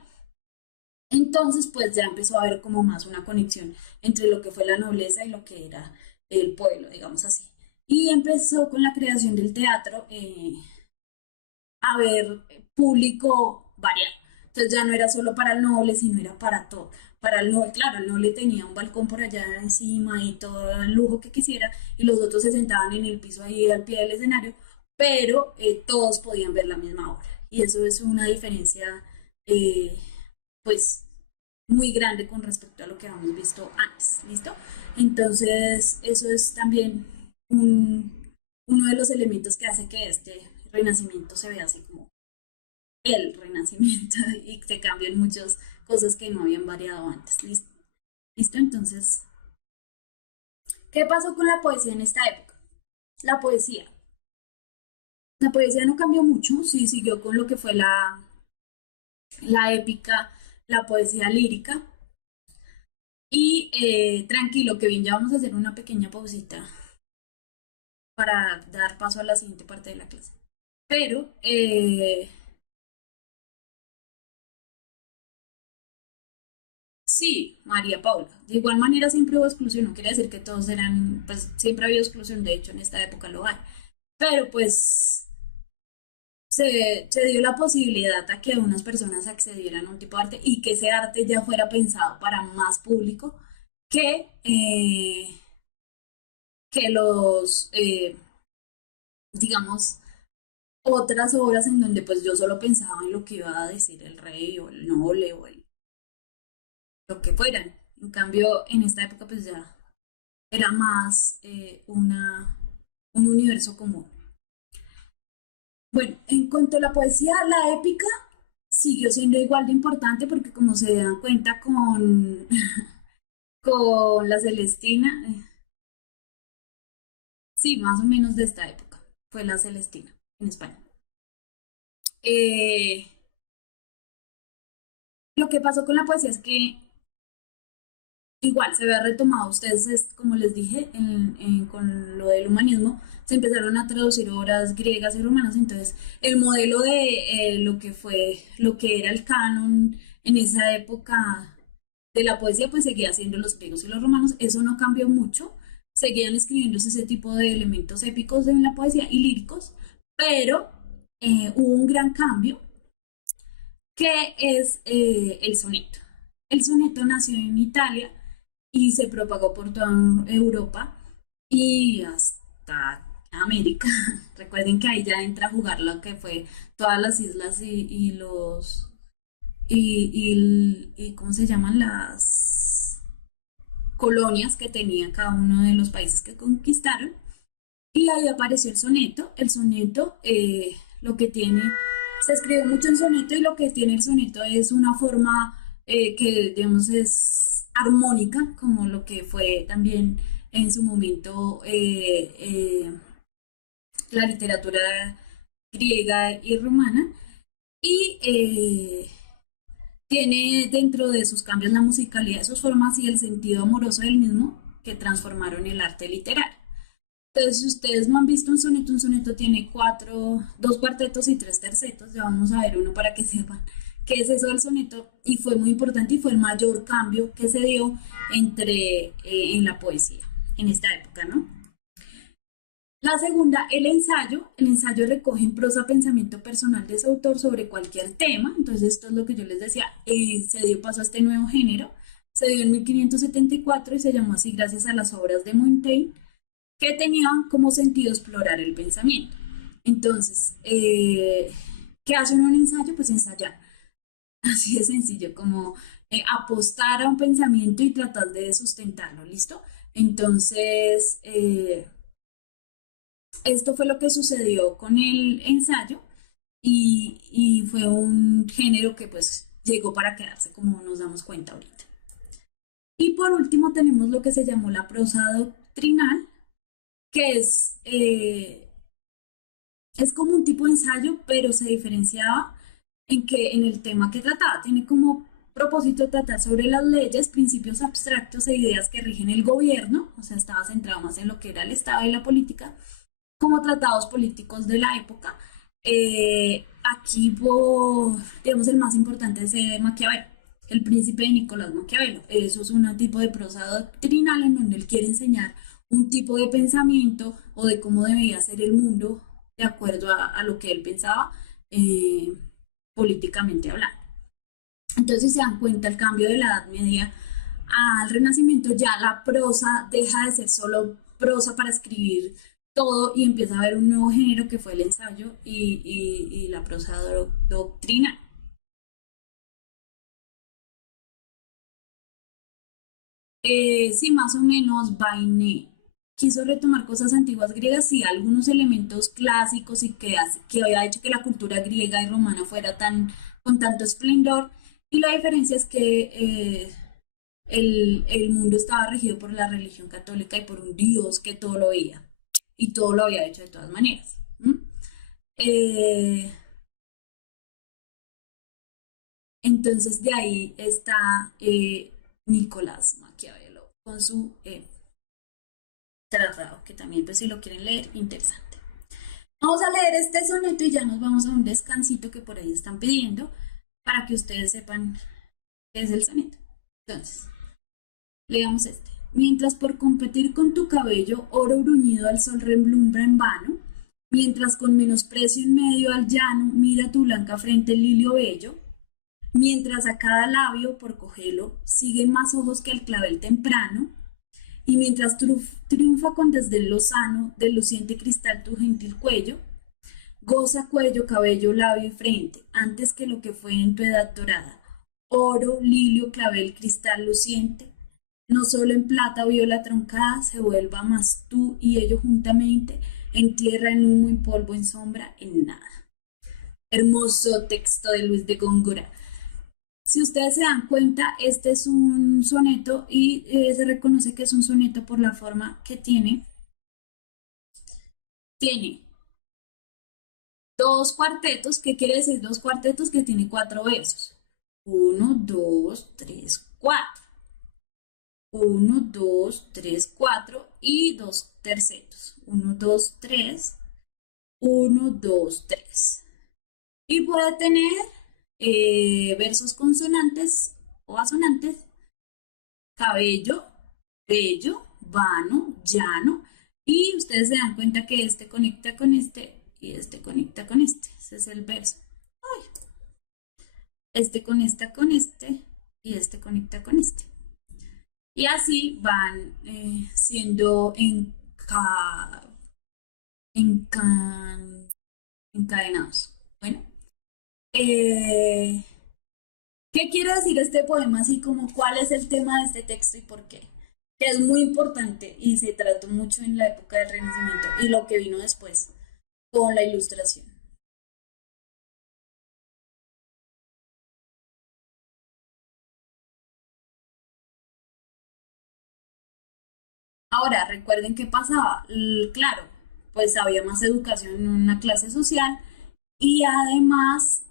entonces pues ya empezó a haber como más una conexión entre lo que fue la nobleza y lo que era el pueblo, digamos así. Y empezó con la creación del teatro a ver público variado. Entonces ya no era solo para el noble, sino era para todo. Para el noble, claro, el noble tenía un balcón por allá encima y todo el lujo que quisiera, y los otros se sentaban en el piso ahí al pie del escenario, pero todos podían ver la misma obra. Y eso es una diferencia, eh, pues, muy grande con respecto a lo que habíamos visto antes, ¿listo? Entonces, eso es también uno de los elementos que hace que este renacimiento se vea así como el renacimiento y se cambien muchas cosas que no habían variado antes, ¿listo? ¿Listo? Entonces, ¿qué pasó con la poesía en esta época? La poesía. La poesía no cambió mucho, sí siguió con lo que fue la épica, la poesía lírica. Y tranquilo, que bien, ya vamos a hacer una pequeña pausita para dar paso a la siguiente parte de la clase. Pero sí, María Paula. De igual manera siempre hubo exclusión, no quiere decir que todos eran, pues siempre ha habido exclusión, de hecho en esta época lo hay. Pero pues se dio la posibilidad a que unas personas accedieran a un tipo de arte y que ese arte ya fuera pensado para más público que, eh, que los, digamos, otras obras en donde pues yo solo pensaba en lo que iba a decir el rey o el noble o lo que fueran. En cambio, en esta época pues ya era más un universo común. Bueno, en cuanto a la poesía, la épica siguió siendo igual de importante porque como se dan cuenta con, con la Celestina, sí, más o menos de esta época, fue la Celestina en España. Eh, lo que pasó con la poesía es que igual se había retomado, ustedes, como les dije, con lo del humanismo, se empezaron a traducir obras griegas y romanas, entonces el modelo de lo que fue, lo que era el canon en esa época de la poesía, pues seguía siendo los griegos y los romanos, eso no cambió mucho, seguían escribiéndose ese tipo de elementos épicos en la poesía y líricos, pero hubo un gran cambio que es el soneto. El soneto nació en Italia y se propagó por toda Europa y hasta América. Recuerden que ahí ya entra a jugar lo que fue todas las islas y los y ¿cómo se llaman? Las colonias que tenía cada uno de los países que conquistaron. Y ahí apareció el soneto. El soneto, lo que tiene, se escribe mucho en soneto y lo que tiene el soneto es una forma que, digamos, es armónica, como lo que fue también en su momento la literatura griega y romana. Y tiene dentro de sus cambios la musicalidad de sus formas y el sentido amoroso del mismo que transformaron el arte literario. Entonces, si ustedes no han visto un soneto tiene dos cuartetos y tres tercetos. Ya vamos a ver uno para que sepan qué es eso del soneto. Y fue muy importante y fue el mayor cambio que se dio en la poesía en esta época, ¿no? La segunda, el ensayo. El ensayo recoge en prosa pensamiento personal de su autor sobre cualquier tema. Entonces, esto es lo que yo les decía. Se dio paso a este nuevo género. Se dio en 1574 y se llamó así gracias a las obras de Montaigne que tenían como sentido explorar el pensamiento. Entonces, ¿qué hace uno en un ensayo? Pues ensayar. Así de sencillo, como apostar a un pensamiento y tratar de sustentarlo, ¿listo? Entonces, esto fue lo que sucedió con el ensayo y fue un género que pues llegó para quedarse, como nos damos cuenta ahorita. Y por último tenemos lo que se llamó la prosa doctrinal, que es como un tipo de ensayo, pero se diferenciaba en que en el tema que trataba tiene como propósito tratar sobre las leyes, principios abstractos e ideas que rigen el gobierno, o sea, estaba centrado más en lo que era el Estado y la política, como tratados políticos de la época. Aquí, digamos, el más importante es Maquiavelo, el príncipe de Nicolás Maquiavelo. Eso es un tipo de prosa doctrinal en donde él quiere enseñar un tipo de pensamiento o de cómo debía ser el mundo de acuerdo a lo que él pensaba eh, políticamente hablando. Entonces, si se dan cuenta, el cambio de la Edad Media al Renacimiento, ya la prosa deja de ser solo prosa para escribir todo y empieza a haber un nuevo género que fue el ensayo y la prosa doctrinal. Sí, más o menos, Vainé quiso retomar cosas antiguas griegas y algunos elementos clásicos y que había hecho que la cultura griega y romana fuera con tanto esplendor. Y la diferencia es que el mundo estaba regido por la religión católica y por un Dios que todo lo veía y todo lo había hecho de todas maneras. ¿M? Eh, entonces de ahí está Nicolás Maquiavelo con su tratado, que también pues si lo quieren leer, interesante. Vamos a leer este soneto y ya nos vamos a un descansito que por ahí están pidiendo para que ustedes sepan qué es el soneto. Entonces, leamos este. Mientras por competir con tu cabello, oro bruñido al sol relumbra en vano, mientras con menosprecio en medio al llano mira tu blanca frente el lilio bello, mientras a cada labio por cogelo siguen más ojos que el clavel temprano, y mientras triunfa con desdén lozano del luciente cristal tu gentil cuello, goza cuello, cabello, labio y frente, antes que lo que fue en tu edad dorada, oro, lilio, clavel, cristal luciente, no solo en plata o viola troncada se vuelva más tú y ello juntamente, en tierra, en humo, en polvo, en sombra, en nada. Hermoso texto de Luis de Góngora. Si ustedes se dan cuenta, este es un soneto y se reconoce que es un soneto por la forma que tiene. Tiene dos cuartetos, ¿qué quiere decir dos cuartetos? Que tiene cuatro versos. Uno, dos, tres, cuatro. Uno, dos, tres, cuatro y dos tercetos. Uno, dos, tres. Uno, dos, tres. Y puede tener versos consonantes o asonantes, cabello, bello, vano, llano. Y ustedes se dan cuenta que este conecta con este y este conecta con este. Ese es el verso. Este conecta con este y este conecta con este. Y así van siendo enca- encadenados. Bueno, eh, ¿qué quiere decir este poema? Así como cuál es el tema de este texto y por qué. Que es muy importante y se trató mucho en la época del Renacimiento y lo que vino después con la Ilustración. Ahora, recuerden qué pasaba. Claro, pues había más educación en una clase social y además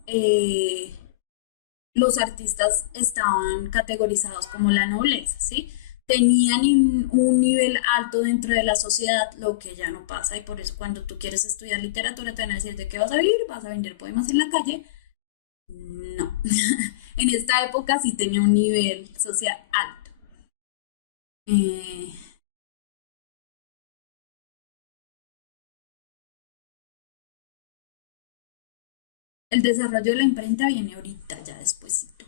los artistas estaban categorizados como la nobleza, ¿sí? Tenían un nivel alto dentro de la sociedad, lo que ya no pasa, y por eso cuando tú quieres estudiar literatura te van a decir de qué vas a vivir, vas a vender poemas en la calle. No, en esta época sí tenía un nivel social alto. Eh, el desarrollo de la imprenta viene ahorita, ya despuesito.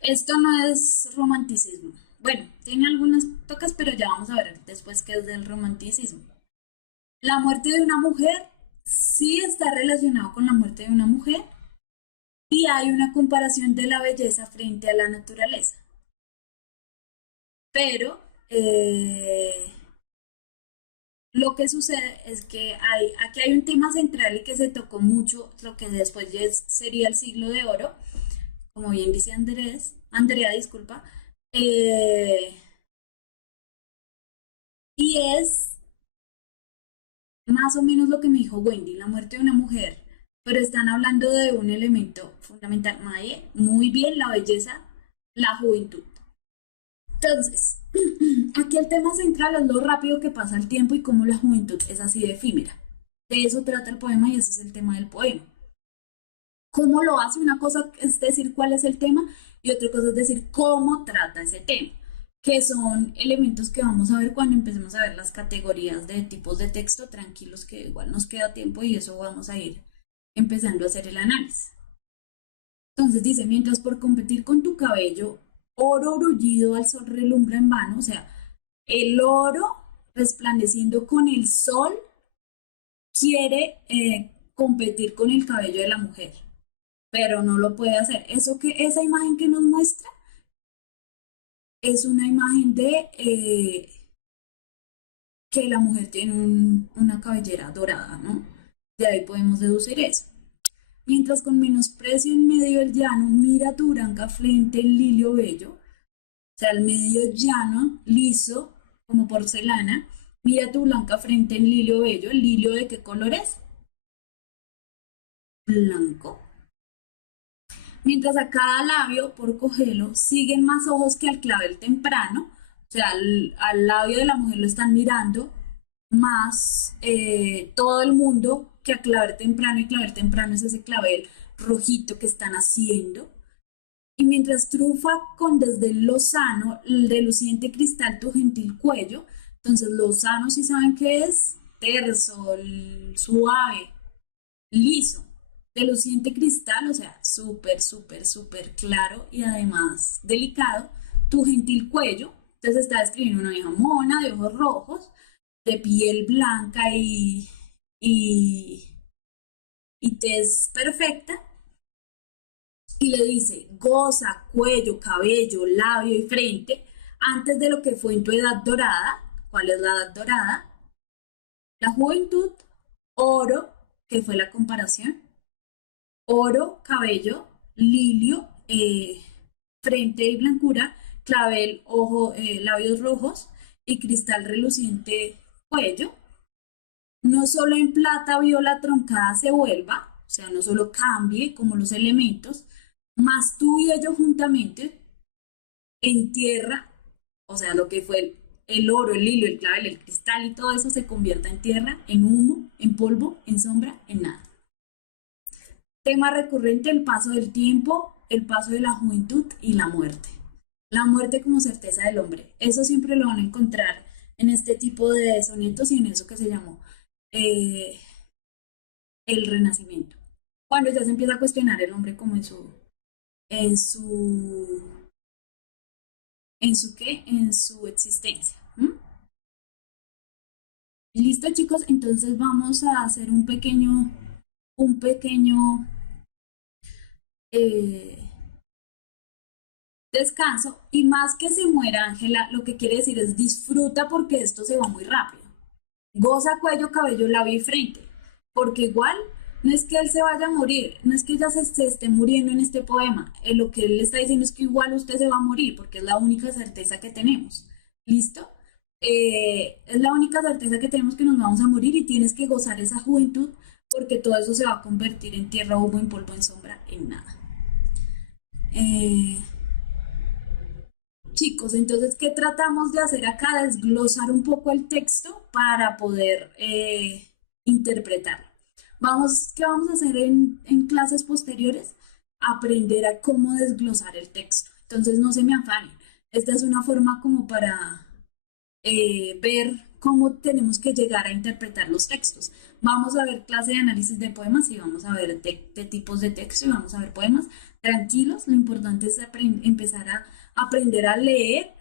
Esto no es romanticismo. Bueno, tiene algunas tocas, pero ya vamos a ver después qué es del romanticismo. La muerte de una mujer sí está relacionado con la muerte de una mujer y hay una comparación de la belleza frente a la naturaleza. Pero lo que sucede es que aquí hay un tema central y que se tocó mucho, lo que después sería el siglo de oro, como bien dice Andrea, disculpa, eh, Y es más o menos lo que me dijo Wendy, la muerte de una mujer, pero están hablando de un elemento fundamental. Mae, muy bien, la belleza, la juventud. Entonces, aquí el tema central es lo rápido que pasa el tiempo y cómo la juventud es así de efímera. De eso trata el poema y ese es el tema del poema. ¿Cómo lo hace? Una cosa es decir cuál es el tema y otra cosa es decir cómo trata ese tema, que son elementos que vamos a ver cuando empecemos a ver las categorías de tipos de texto, tranquilos que igual nos queda tiempo y eso vamos a ir empezando a hacer el análisis. Entonces dice, mientras por competir con tu cabello, oro brullido al sol relumbra en vano, o sea, el oro resplandeciendo con el sol quiere competir con el cabello de la mujer, pero no lo puede hacer. Esa imagen que nos muestra es una imagen de que la mujer tiene una cabellera dorada, ¿no? De ahí podemos deducir eso. Mientras con menosprecio en medio del llano, mira tu blanca frente el lilio bello, o sea, el medio llano, liso, como porcelana, mira tu blanca frente en lilio bello, ¿el lilio de qué color es? Blanco. Mientras a cada labio, por cogerlo, siguen más ojos que al clavel temprano, o sea, al labio de la mujer lo están mirando más todo el mundo que a clavel temprano, y clavel temprano es ese clavel rojito que están haciendo. Y mientras trufa con desde el lozano, el de luciente cristal tu gentil cuello, entonces lozano sí saben qué es, terso, suave, liso, de luciente cristal, o sea, súper, súper, súper claro y además delicado, tu gentil cuello. Entonces está describiendo una vieja mona de ojos rojos, de piel blanca y, y tez perfecta, y le dice, goza, cuello, cabello, labio y frente, antes de lo que fue en tu edad dorada. ¿Cuál es la edad dorada? La juventud, oro, que fue la comparación, oro, cabello, lilio, frente y blancura, clavel, ojo, labios rojos y cristal reluciente, cuello. No solo en plata, viola, troncada se vuelva, o sea, no solo cambie como los elementos, más tú y ellos juntamente en tierra, o sea, lo que fue el oro, el hilo, el clavel, el cristal y todo eso se convierta en tierra, en humo, en polvo, en sombra, en nada. Tema recurrente, el paso del tiempo, el paso de la juventud y la muerte. La muerte como certeza del hombre. Eso siempre lo van a encontrar en este tipo de sonetos y en eso que se llamó eh, el renacimiento. Cuando ya se empieza a cuestionar el hombre como en su, en su existencia. ¿M? Listo, chicos, entonces vamos a hacer un pequeño eh, descanso y más que se muera, Ángela, lo que quiere decir es disfruta porque esto se va muy rápido. Goza cuello, cabello, labio y frente, porque igual no es que él se vaya a morir, no es que ella se esté muriendo en este poema, lo que él está diciendo es que igual usted se va a morir, porque es la única certeza que tenemos. ¿Listo? Es la única certeza que tenemos que nos vamos a morir y tienes que gozar esa juventud porque todo eso se va a convertir en tierra, humo, en polvo, en sombra, en nada. Eh, Chicos, entonces, ¿qué tratamos de hacer acá? Desglosar un poco el texto para poder interpretarlo. ¿Qué vamos a hacer en clases posteriores? Aprender a cómo desglosar el texto. Entonces, no se me afanen. Esta es una forma como para ver cómo tenemos que llegar a interpretar los textos. Vamos a ver clase de análisis de poemas y vamos a ver de tipos de texto y vamos a ver poemas. Tranquilos, lo importante es empezar a aprender a leer,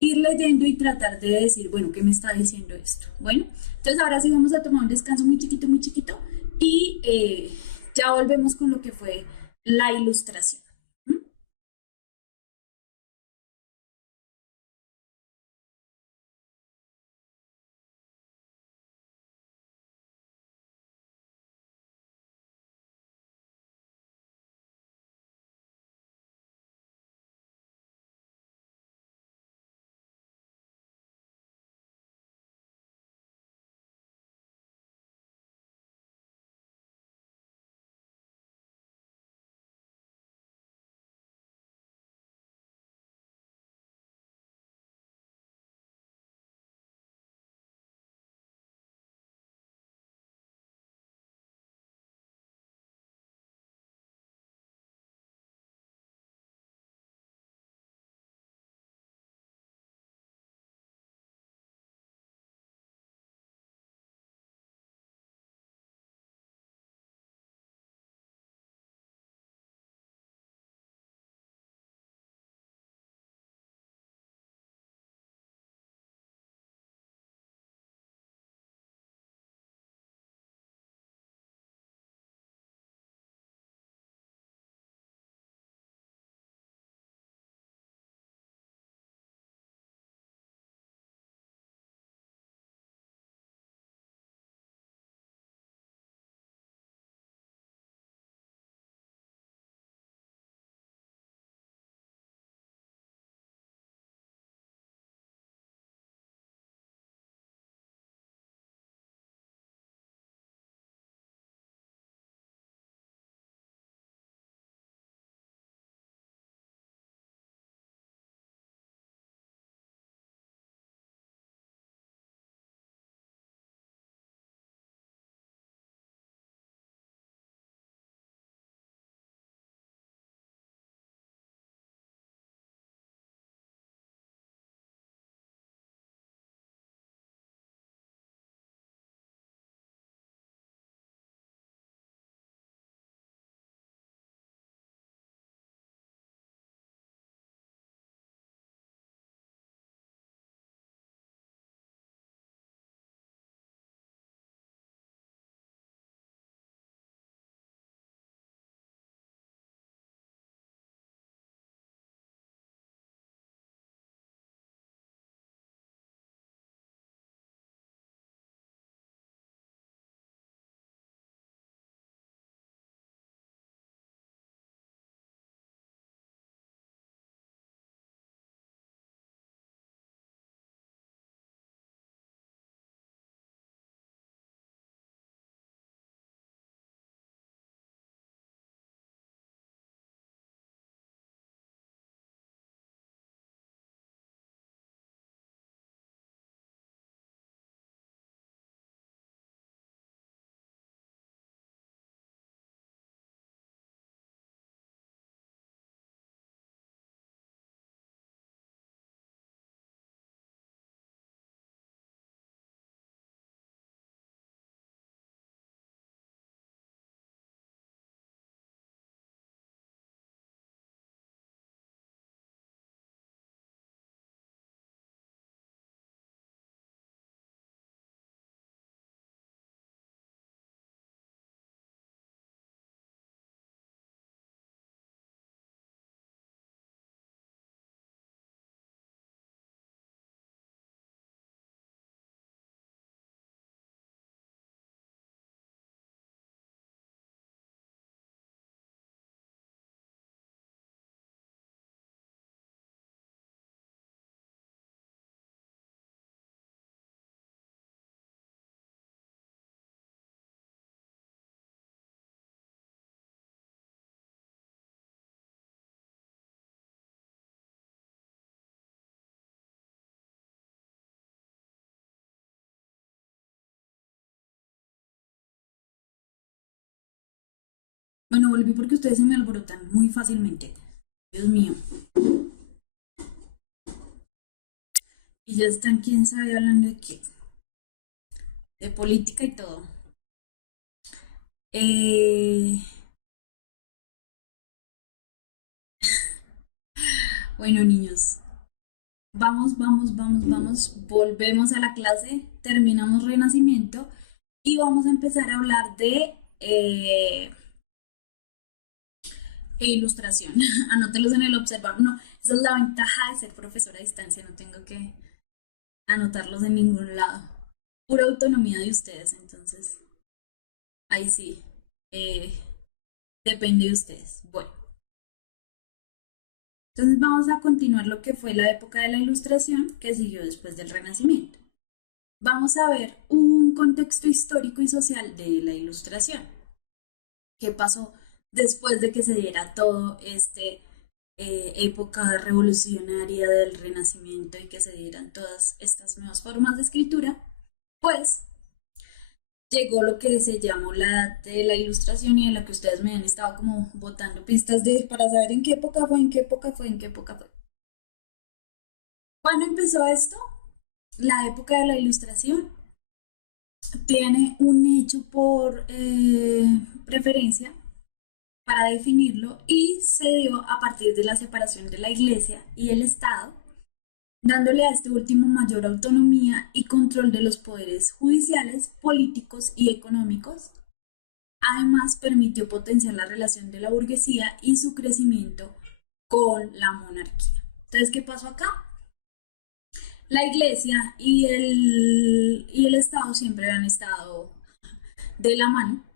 ir leyendo y tratar de decir, bueno, ¿qué me está diciendo esto? Bueno, entonces ahora sí vamos a tomar un descanso muy chiquito y ya volvemos con lo que fue la ilustración. ¿Mm? Bueno, volví porque ustedes se me alborotan muy fácilmente. Dios mío. Y ya están, quién sabe, hablando de qué. De política y todo. Eh, bueno, niños. Vamos. Volvemos a la clase. Terminamos Renacimiento. Y vamos a empezar a hablar de ilustración. Anótelos en el observador. No, esa es la ventaja de ser profesora a distancia. No tengo que anotarlos en ningún lado. Pura autonomía de ustedes, entonces ahí sí, eh, depende de ustedes. Bueno, entonces vamos a continuar lo que fue la época de la Ilustración que siguió después del Renacimiento. Vamos a ver un contexto histórico y social de la Ilustración. ¿Qué pasó después de que se diera todo este época revolucionaria del Renacimiento y que se dieran todas estas nuevas formas de escritura? Pues llegó lo que se llamó la edad de la ilustración y de la que ustedes me han estado como botando pistas de para saber en qué época fue, en qué época fue, en qué época fue. ¿Cuándo empezó esto? La época de la ilustración tiene un hecho por preferencia para definirlo y se dio a partir de la separación de la iglesia y el Estado, dándole a este último mayor autonomía y control de los poderes judiciales, políticos y económicos. Además, permitió potenciar la relación de la burguesía y su crecimiento con la monarquía. Entonces, ¿qué pasó acá? La iglesia y el Estado siempre habían estado de la mano,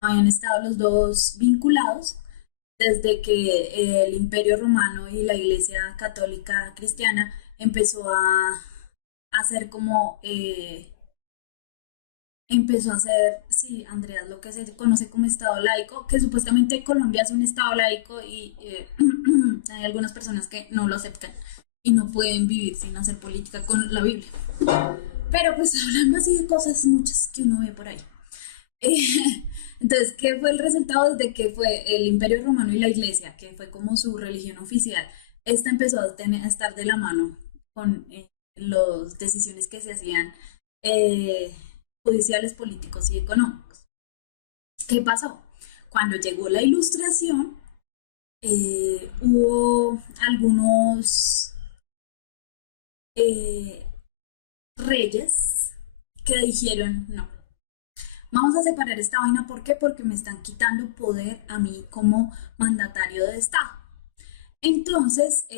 habían estado los dos vinculados desde que el Imperio Romano y la Iglesia Católica Cristiana empezó a ser como empezó a ser, sí, Andreas, lo que se conoce como Estado laico, que supuestamente Colombia es un Estado laico y hay algunas personas que no lo aceptan y no pueden vivir sin hacer política con la Biblia. Pero pues hablando así de cosas muchas que uno ve por ahí. Eh, entonces, ¿qué fue el resultado de que fue el Imperio Romano y la Iglesia, que fue como su religión oficial? Esta empezó a estar de la mano con las decisiones que se hacían eh, judiciales, políticos y económicos. ¿Qué pasó? Cuando llegó la Ilustración, hubo algunos eh, reyes que dijeron, no, vamos a separar esta vaina, ¿por qué? Porque me están quitando poder a mí como mandatario de Estado. Entonces,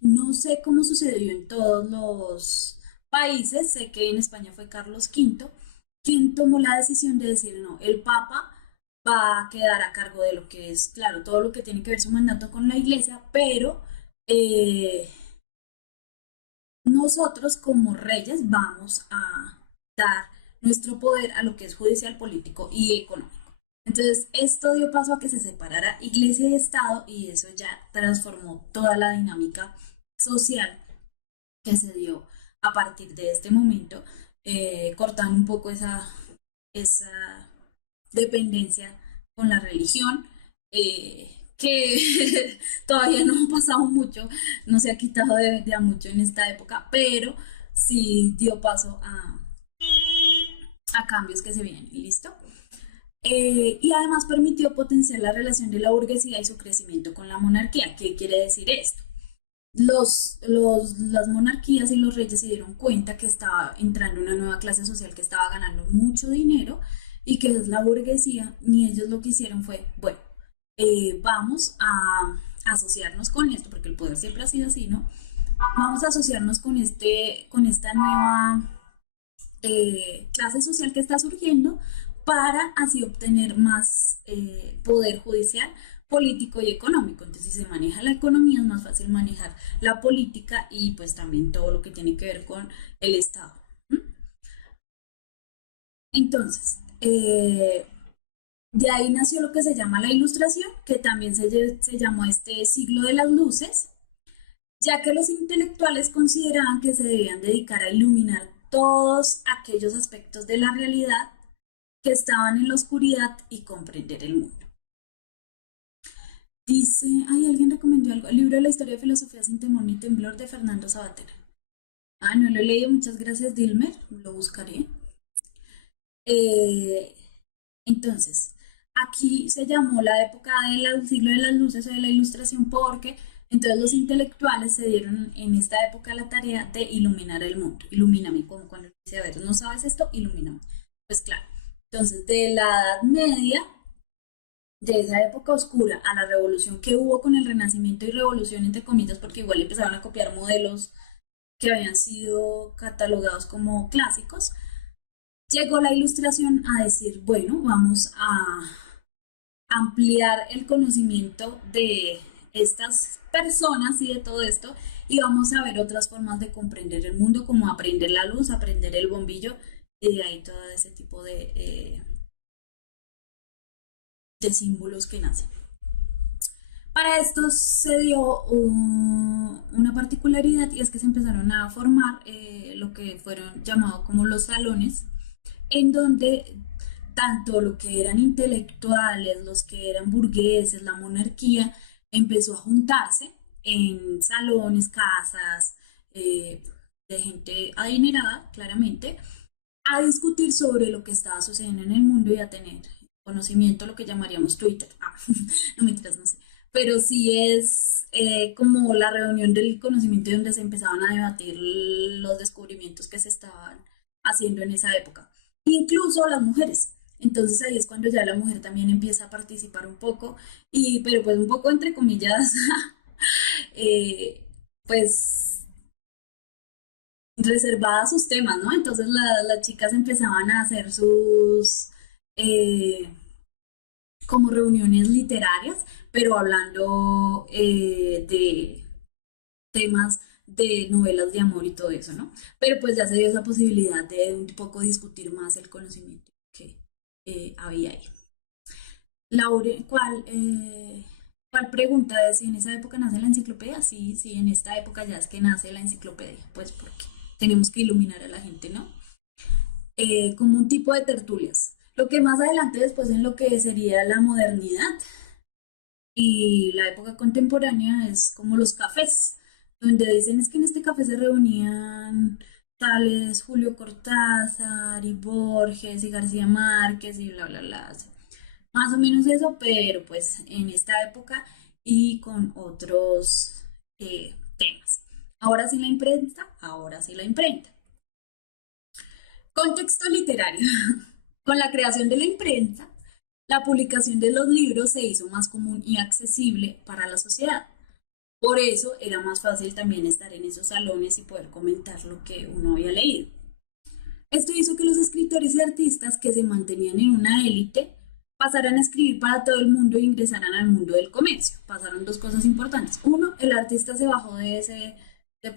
no sé cómo sucedió en todos los países, sé que en España fue Carlos V, quien tomó la decisión de decir, no, el Papa va a quedar a cargo de lo que es, claro, todo lo que tiene que ver su mandato con la Iglesia, pero eh, nosotros como reyes vamos a dar nuestro poder a lo que es judicial, político y económico. Entonces, esto dio paso a que se separara iglesia y Estado y eso ya transformó toda la dinámica social que se dio a partir de este momento, cortando un poco esa dependencia con la religión, que todavía no ha pasado mucho, no se ha quitado de a mucho en esta época, pero sí dio paso a cambios que se vienen, ¿listo? Y además permitió potenciar la relación de la burguesía y su crecimiento con la monarquía. ¿Qué quiere decir esto? Las monarquías y los reyes se dieron cuenta que estaba entrando una nueva clase social que estaba ganando mucho dinero y que es la burguesía, y ellos lo que hicieron fue, bueno, vamos a asociarnos con esto, porque el poder siempre ha sido así, ¿no? Vamos a asociarnos con esta nueva clase social que está surgiendo para así obtener más poder judicial, político y económico. Entonces, si se maneja la economía, es más fácil manejar la política y pues también todo lo que tiene que ver con el Estado. Entonces, de ahí nació lo que se llama la Ilustración, que también se llamó este siglo de las luces, ya que los intelectuales consideraban que se debían dedicar a iluminar todos aquellos aspectos de la realidad que estaban en la oscuridad y comprender el mundo. Dice, ay, alguien recomendó algo, el libro de la historia de filosofía sin temor ni temblor de Fernando Sabater. Ah, no lo he leído, muchas gracias, Dilmer, lo buscaré. Eh, entonces, aquí se llamó la época del siglo de las luces o de la ilustración porque entonces los intelectuales se dieron en esta época la tarea de iluminar el mundo. Ilumíname, como cuando dice, a ver, ¿no sabes esto? Ilumíname. Pues claro, entonces de la Edad Media, de esa época oscura a la revolución que hubo con el Renacimiento y revolución entre comillas, porque igual empezaron a copiar modelos que habían sido catalogados como clásicos, llegó la ilustración a decir, bueno, vamos a ampliar el conocimiento de estas personas y de todo esto y vamos a ver otras formas de comprender el mundo, como aprender la luz, aprender el bombillo y de ahí todo ese tipo de símbolos que nacen. Para esto se dio una particularidad y es que se empezaron a formar lo que fueron llamados como los salones, en donde tanto lo que eran intelectuales, los que eran burgueses, la monarquía, empezó a juntarse en salones, casas, eh, de gente adinerada, claramente, a discutir sobre lo que estaba sucediendo en el mundo y a tener conocimiento, lo que llamaríamos Twitter. Ah, no mentiras, no sé. Pero sí es como la reunión del conocimiento donde se empezaban a debatir los descubrimientos que se estaban haciendo en esa época. Incluso las mujeres. Entonces ahí es cuando ya la mujer también empieza a participar un poco, y, pero pues un poco entre comillas, eh, pues reservada a sus temas, ¿no? Entonces las chicas empezaban a hacer sus eh, como reuniones literarias, pero hablando de temas de novelas de amor y todo eso, ¿no? Pero pues ya se dio esa posibilidad de un poco discutir más el conocimiento que había ahí. Laure, ¿cuál pregunta de si en esa época nace la enciclopedia? Sí, sí, en esta época ya es que nace la enciclopedia, pues porque tenemos que iluminar a la gente, ¿no? Como un tipo de tertulias. Lo que más adelante después en lo que sería la modernidad y la época contemporánea es como los cafés, donde dicen es que en este café se reunían tales Julio Cortázar y Borges y García Márquez y bla, bla, bla. Más o menos eso, pero pues en esta época y con otros temas. Ahora sí la imprenta, ahora sí la imprenta. Contexto literario. Con la creación de la imprenta, la publicación de los libros se hizo más común y accesible para la sociedad. Por eso era más fácil también estar en esos salones y poder comentar lo que uno había leído. Esto hizo que los escritores y artistas que se mantenían en una élite pasaran a escribir para todo el mundo e ingresaran al mundo del comercio. Pasaron dos cosas importantes. Uno, el artista se bajó de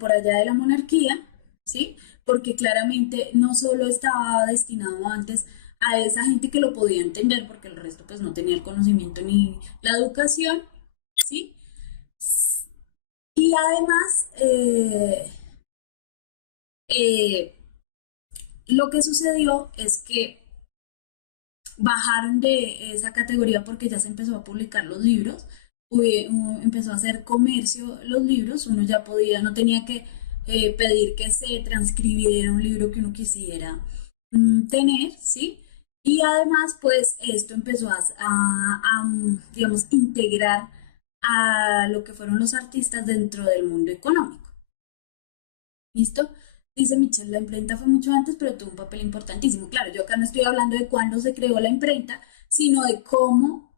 por allá de la monarquía, ¿sí? Porque claramente no solo estaba destinado antes a esa gente que lo podía entender, porque el resto pues no tenía el conocimiento ni la educación, ¿sí? Y además, eh, lo que sucedió es que bajaron de esa categoría porque ya se empezó a publicar los libros, empezó a hacer comercio los libros, uno ya podía, no tenía que pedir que se transcribiera un libro que uno quisiera tener, ¿sí? Y además, pues esto empezó digamos, integrar a lo que fueron los artistas dentro del mundo económico. ¿Listo? Dice Michelle, la imprenta fue mucho antes, pero tuvo un papel importantísimo. Claro, yo acá no estoy hablando de cuándo se creó la imprenta, sino de cómo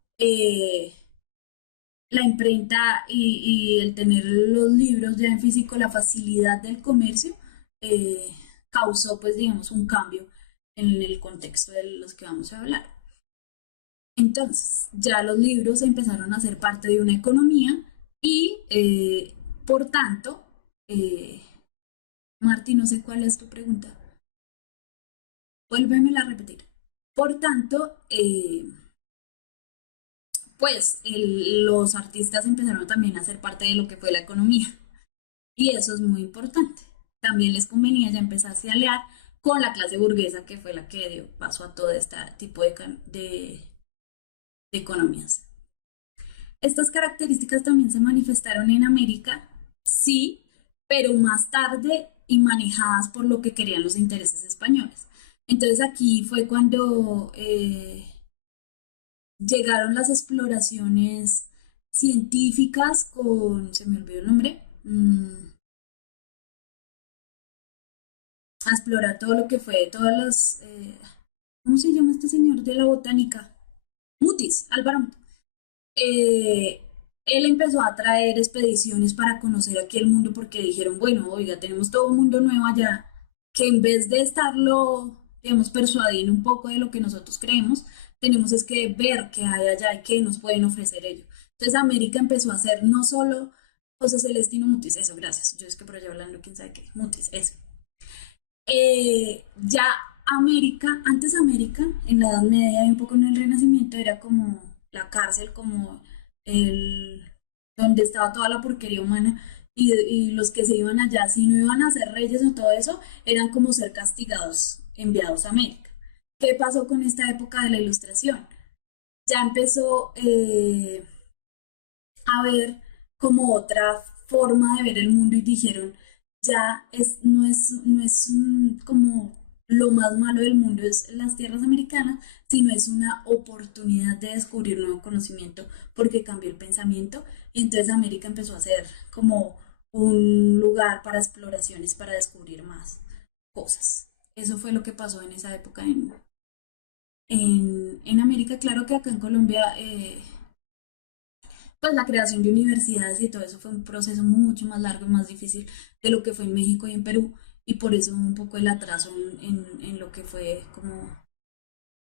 la imprenta y el tener los libros ya en físico, la facilidad del comercio, eh, causó, pues, digamos, un cambio en el contexto de los que vamos a hablar. Entonces, ya los libros empezaron a ser parte de una economía y, por tanto, Marty, no sé cuál es tu pregunta. Vuélvemela a repetir. Por tanto, pues los artistas empezaron también a ser parte de lo que fue la economía. Y eso es muy importante. También les convenía ya empezarse a aliar con la clase burguesa que fue la que dio paso a todo este tipo de economías. Estas características también se manifestaron en América, sí, pero más tarde y manejadas por lo que querían los intereses españoles. Entonces aquí fue cuando llegaron las exploraciones científicas con, se me olvidó el nombre, a explorar todo lo que fue, todas las, ¿cómo se llama este señor de la botánica? Mutis, Álvaro Mutis. eh, Él empezó a traer expediciones para conocer aquí el mundo porque dijeron, bueno, oiga, tenemos todo un mundo nuevo allá, que en vez de estarlo, digamos, persuadiendo un poco de lo que nosotros creemos, tenemos es que ver qué hay allá y qué nos pueden ofrecer ellos. Entonces América empezó a hacer no solo José Celestino Mutis, eso, gracias. Yo es que por allá hablando, quién sabe qué, Mutis, eso. Ya América, antes América, en la Edad Media y un poco en el Renacimiento, era como la cárcel, como el donde estaba toda la porquería humana y los que se iban allá, si no iban a ser reyes o todo eso, eran como ser castigados, enviados a América. ¿Qué pasó con esta época de la Ilustración? Ya empezó a ver como otra forma de ver el mundo y dijeron, ya como lo más malo del mundo es las tierras americanas, sino es una oportunidad de descubrir nuevo conocimiento porque cambió el pensamiento y entonces América empezó a ser como un lugar para exploraciones, para descubrir más cosas. Eso fue lo que pasó en esa época en América. Claro que acá en Colombia pues la creación de universidades y todo eso fue un proceso mucho más largo y más difícil de lo que fue en México y en Perú, y por eso un poco el atraso en lo que fue como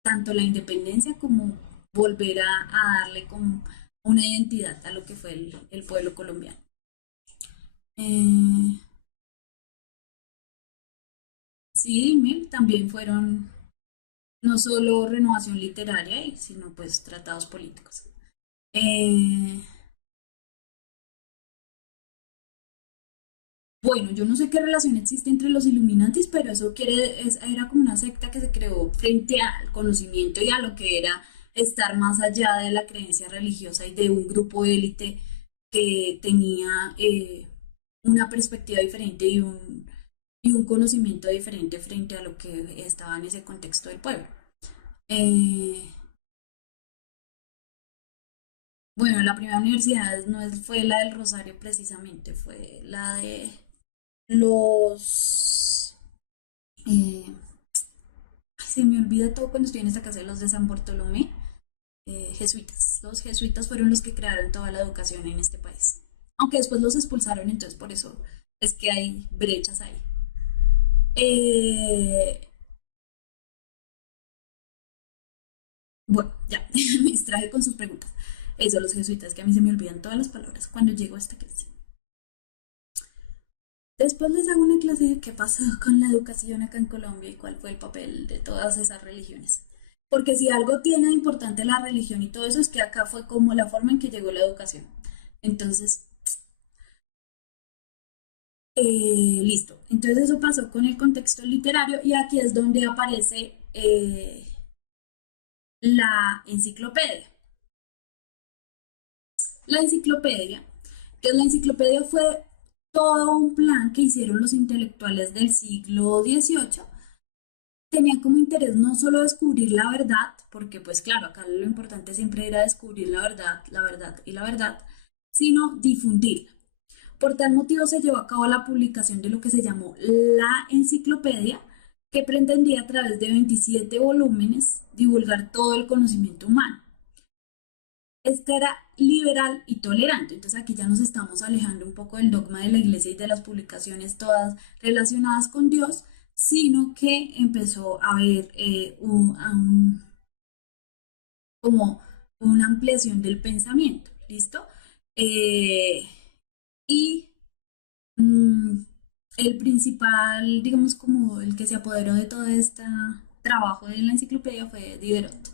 tanto la independencia como volver a darle como una identidad a lo que fue el pueblo colombiano. Eh, sí, dime, también fueron no solo renovación literaria, sino pues tratados políticos. Eh, Bueno, yo no sé qué relación existe entre los Illuminatis, pero eso era como una secta que se creó frente al conocimiento y a lo que era estar más allá de la creencia religiosa y de un grupo élite que tenía una perspectiva diferente y un conocimiento diferente frente a lo que estaba en ese contexto del pueblo. Eh, bueno, la primera universidad fue la del Rosario precisamente, fue la de los... eh, se me olvida todo cuando estoy en esta casa de los de San Bartolomé, jesuitas. Los jesuitas fueron los que crearon toda la educación en este país. Aunque después los expulsaron, entonces por eso es que hay brechas ahí. Eh, bueno, ya, me distraje con sus preguntas. Eso, los jesuitas, que a mí se me olvidan todas las palabras cuando llego a esta clase. Después les hago una clase de qué pasó con la educación acá en Colombia y cuál fue el papel de todas esas religiones. Porque si algo tiene de importante la religión y todo eso es que acá fue como la forma en que llegó la educación. Entonces, listo. Entonces eso pasó con el contexto literario y aquí es donde aparece la enciclopedia. La enciclopedia, que la enciclopedia fue todo un plan que hicieron los intelectuales del siglo XVIII. Tenían como interés no solo descubrir la verdad, porque pues claro, acá lo importante siempre era descubrir la verdad y la verdad, sino difundirla. Por tal motivo se llevó a cabo la publicación de lo que se llamó la enciclopedia, que pretendía a través de 27 volúmenes divulgar todo el conocimiento humano. Este era liberal y tolerante, entonces aquí ya nos estamos alejando un poco del dogma de la iglesia y de las publicaciones todas relacionadas con Dios, sino que empezó a haber como una ampliación del pensamiento, ¿listo? Eh, y mm, el principal, digamos, como el que se apoderó de todo este trabajo de la enciclopedia fue Diderot.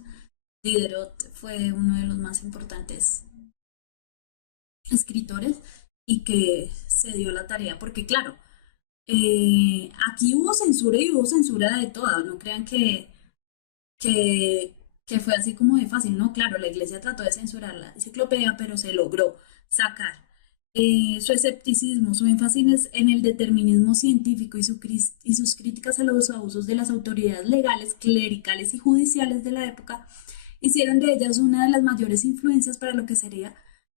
Diderot fue uno de los más importantes escritores y que se dio la tarea, porque claro, Aquí hubo censura y hubo censura de todas, no crean que, que fue así como de fácil, ¿no? Claro, la iglesia trató de censurar la enciclopedia, pero se logró sacar. Su escepticismo, su énfasis en el determinismo científico y, y sus críticas a los abusos de las autoridades legales, clericales y judiciales de la época hicieron de ellas una de las mayores influencias para lo que sería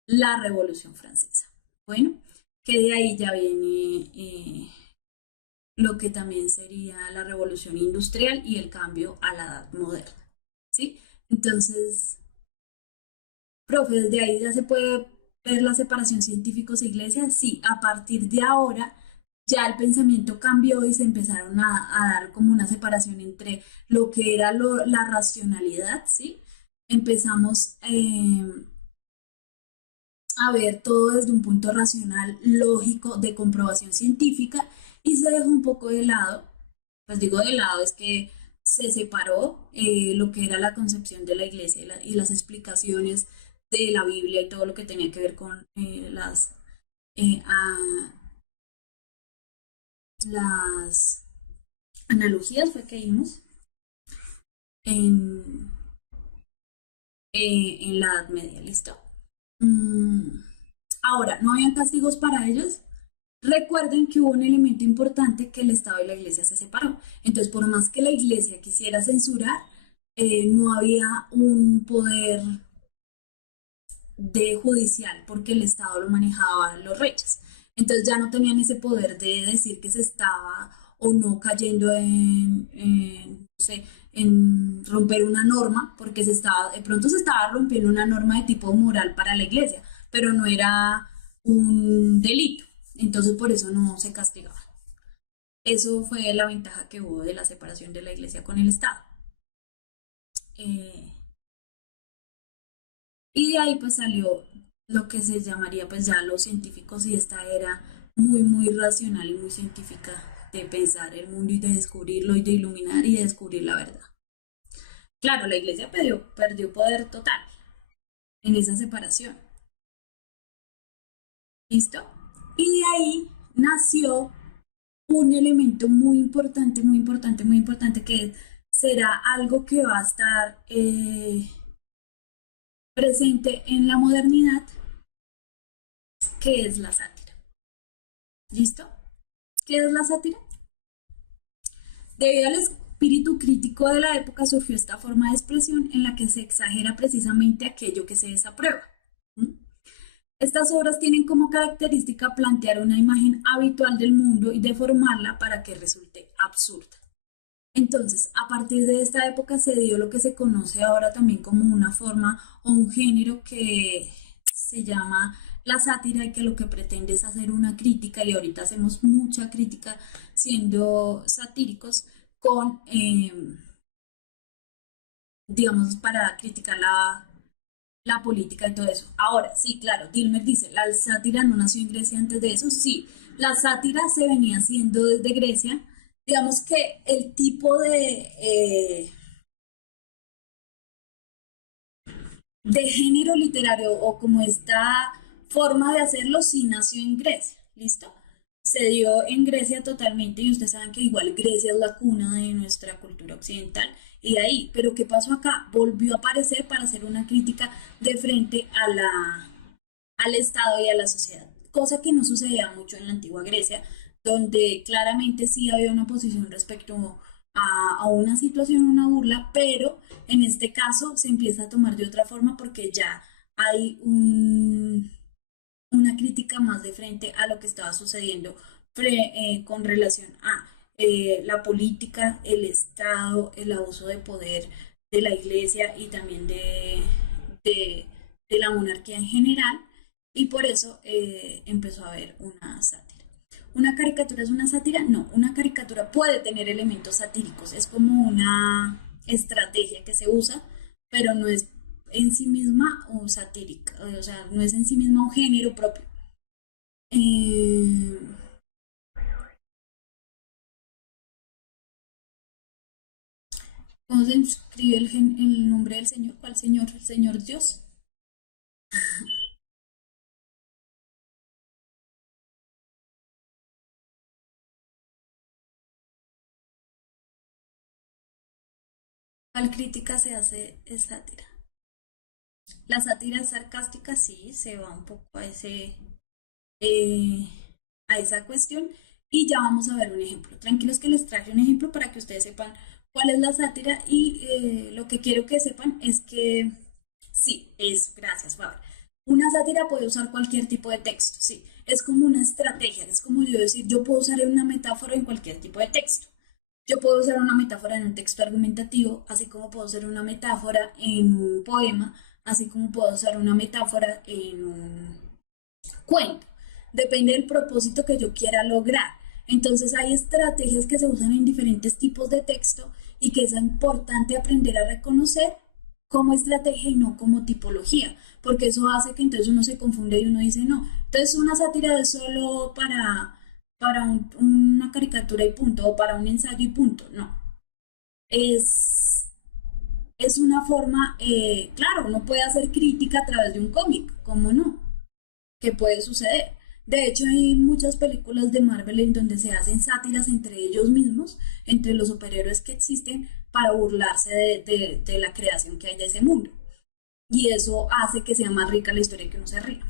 la Revolución Francesa. Bueno, que de ahí ya viene lo que también sería la revolución industrial y el cambio a la edad moderna, ¿sí? Entonces, profe, desde ahí ya se puede ver la separación científicos e iglesia. Sí, a partir de ahora ya el pensamiento cambió y se empezaron a dar como una separación entre lo que era la racionalidad, ¿sí? Empezamos a ver todo desde un punto racional, lógico, de comprobación científica y se dejó un poco de lado, pues digo de lado, es que se separó lo que era la concepción de la iglesia y las explicaciones de la Biblia y todo lo que tenía que ver con a- las analogías fue que vimos en, en la Edad Media, ¿listo? Mm, Ahora, ¿no habían castigos para ellos? Recuerden que hubo un elemento importante que el Estado y la Iglesia se separó. Entonces, por más que la Iglesia quisiera censurar, no había un poder de judicial porque el Estado lo manejaban los reyes. Entonces ya no tenían ese poder de decir que se estaba o no cayendo no sé, en romper una norma, porque de pronto se estaba rompiendo una norma de tipo moral para la iglesia, pero no era un delito. Entonces por eso no se castigaba. Eso fue la ventaja que hubo de la separación de la iglesia con el Estado. Eh, Y de ahí pues salió lo que se llamaría pues ya los científicos y esta era muy, muy racional y muy científica de pensar el mundo y de descubrirlo y de iluminar y de descubrir la verdad. Claro, la iglesia perdió poder total en esa separación. ¿Listo? Y de ahí nació un elemento muy importante, muy importante, muy importante que será algo que va a estar presente en la modernidad, que es la sátira. ¿Listo? ¿Qué es la sátira? Debido al espíritu crítico de la época surgió esta forma de expresión en la que se exagera precisamente aquello que se desaprueba. ¿Mm? Estas obras tienen como característica plantear una imagen habitual del mundo y deformarla para que resulte absurda. Entonces, a partir de esta época se dio lo que se conoce ahora también como una forma o un género que se llama la sátira y que lo que pretende es hacer una crítica, y ahorita hacemos mucha crítica siendo satíricos con, digamos, para criticar la política y todo eso. Ahora, sí, claro, Dilmer dice, la sátira no nació en Grecia antes de eso. Sí, la sátira se venía haciendo desde Grecia. Digamos que el tipo de género literario o como esta forma de hacerlo sí nació en Grecia, ¿listo? Se dio en Grecia totalmente y ustedes saben que igual Grecia es la cuna de nuestra cultura occidental y de ahí, pero ¿qué pasó acá? Volvió a aparecer para hacer una crítica de frente al Estado y a la sociedad, cosa que no sucedía mucho en la antigua Grecia, donde claramente sí había una posición respecto a una situación, una burla, pero en este caso se empieza a tomar de otra forma porque ya hay una crítica más de frente a lo que estaba sucediendo con relación a la política, el Estado, el abuso de poder de la iglesia y también de, de la monarquía en general, y por eso empezó a haber una sátira. ¿Una caricatura es una sátira? No, una caricatura puede tener elementos satíricos, es como una estrategia que se usa, pero no es en sí misma o satírica, o sea, no es en sí misma un género propio. Eh, ¿Cómo se escribe el nombre del Señor? ¿Cuál Señor? ¿El Señor Dios? ¿Cuál crítica se hace es sátira? La sátira sarcástica sí se va un poco eh, a esa cuestión y ya vamos a ver un ejemplo. Tranquilos que les traje un ejemplo para que ustedes sepan cuál es la sátira y lo que quiero que sepan es que sí, es, gracias, Faber. Una sátira puede usar cualquier tipo de texto, sí. Es como una estrategia, es como yo decir, yo puedo usar una metáfora en cualquier tipo de texto. Yo puedo usar una metáfora en un texto argumentativo, así como puedo usar una metáfora en un poema, así como puedo usar una metáfora en un cuento. Depende del propósito que yo quiera lograr. Entonces hay estrategias que se usan en diferentes tipos de texto y que es importante aprender a reconocer como estrategia y no como tipología, porque eso hace que entonces uno se confunde y uno dice, no, entonces una sátira es solo para una caricatura y punto, o para un ensayo y punto, no. Es, es una forma, claro, uno puede hacer crítica a través de un cómic, ¿cómo no? Que puede suceder. De hecho, hay muchas películas de Marvel en donde se hacen sátiras entre ellos mismos, entre los superhéroes que existen, para burlarse de la creación que hay de ese mundo. Y eso hace que sea más rica la historia y que uno se ríe.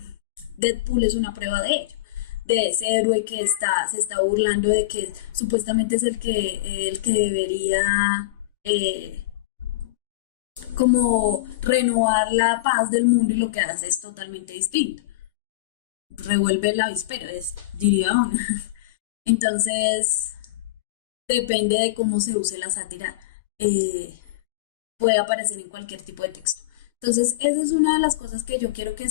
Deadpool es una prueba de ello, de ese héroe que se está burlando de que supuestamente es el que debería eh, como renovar la paz del mundo y lo que hace es totalmente distinto. Revuelve el avispero, diría uno. Entonces, depende de cómo se use la sátira, eh, puede aparecer en cualquier tipo de texto. Entonces, esa es una de las cosas que yo quiero que,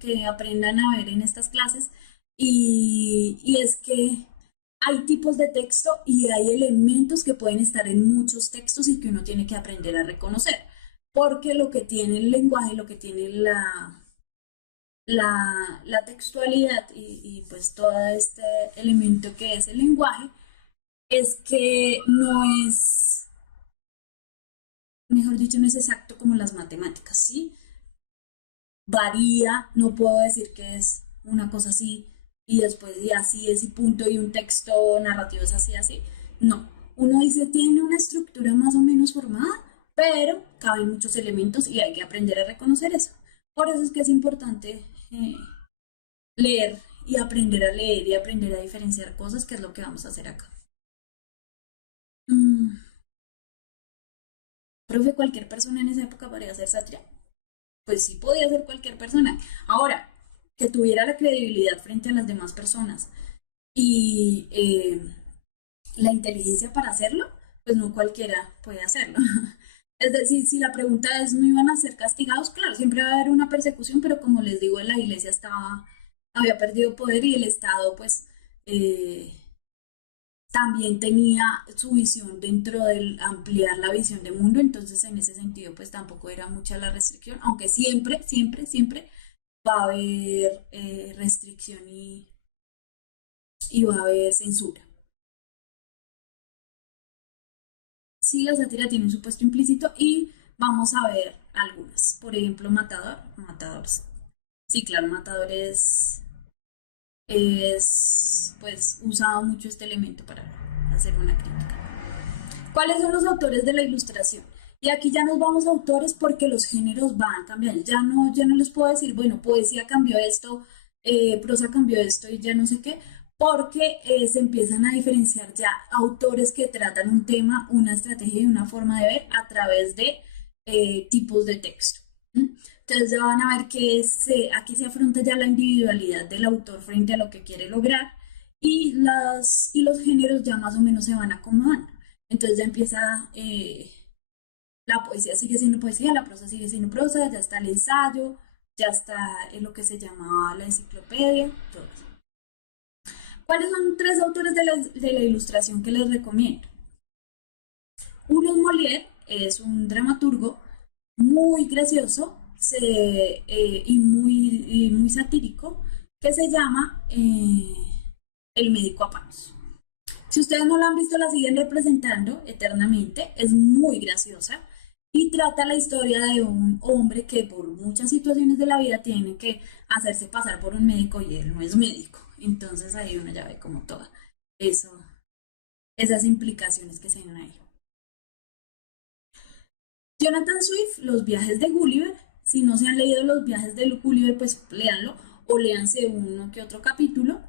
que aprendan a ver en estas clases y es que hay tipos de texto y hay elementos que pueden estar en muchos textos y que uno tiene que aprender a reconocer, porque lo que tiene el lenguaje, lo que tiene la textualidad pues todo este elemento que es el lenguaje, es que no es, mejor dicho, no es exacto como las matemáticas, ¿sí? Varía, no puedo decir que es una cosa así y después y así es y punto y un texto narrativo es así, así. No, uno dice tiene una estructura más o menos formada, pero caben muchos elementos y hay que aprender a reconocer eso. Por eso es que es importante leer y aprender a leer y aprender a diferenciar cosas, que es lo que vamos a hacer acá. Mm, profe, cualquier persona en esa época podría hacer sátira. Pues sí podía ser cualquier persona. Ahora, que tuviera la credibilidad frente a las demás personas y la inteligencia para hacerlo, pues no cualquiera puede hacerlo. Es decir, si la pregunta es, ¿no iban a ser castigados? Claro, siempre va a haber una persecución, pero como les digo, la iglesia había perdido poder y el Estado, pues, eh, también tenía su visión dentro del ampliar la visión de mundo, entonces en ese sentido pues tampoco era mucha la restricción, aunque siempre, siempre, siempre va a haber restricción y va a haber censura. Sí, la sátira tiene un supuesto implícito y vamos a ver algunas. Por ejemplo, Matador, Matadores. Sí, claro, Matador es pues usado mucho este elemento para hacer una crítica. ¿Cuáles son los autores de la ilustración? Y aquí ya nos vamos a autores porque los géneros van cambiando. Ya no les puedo decir, bueno, poesía cambió esto, prosa cambió esto y ya no sé qué, porque se empiezan a diferenciar ya autores que tratan un tema, una estrategia y una forma de ver a través de tipos de texto. ¿Mm? Entonces ya van a ver que aquí se afronta ya la individualidad del autor frente a lo que quiere lograr y los géneros ya más o menos se van acomodando. Entonces ya empieza, la poesía sigue siendo poesía, la prosa sigue siendo prosa, ya está el ensayo, ya está lo que se llamaba la enciclopedia, todo eso. ¿Cuáles son tres autores de la ilustración que les recomiendo? Uno es Molière, es un dramaturgo muy gracioso y muy satírico, que se llama El médico a palos. Si ustedes no la han visto, la siguen representando eternamente. Es muy graciosa y trata la historia de un hombre que por muchas situaciones de la vida tiene que hacerse pasar por un médico y él no es médico. Entonces ahí uno ya ve como toda eso, esas implicaciones que se ven ahí. Jonathan Swift, Los viajes de Gulliver. Si no se han leído Los viajes de Gulliver, pues léanlo o léanse uno que otro capítulo.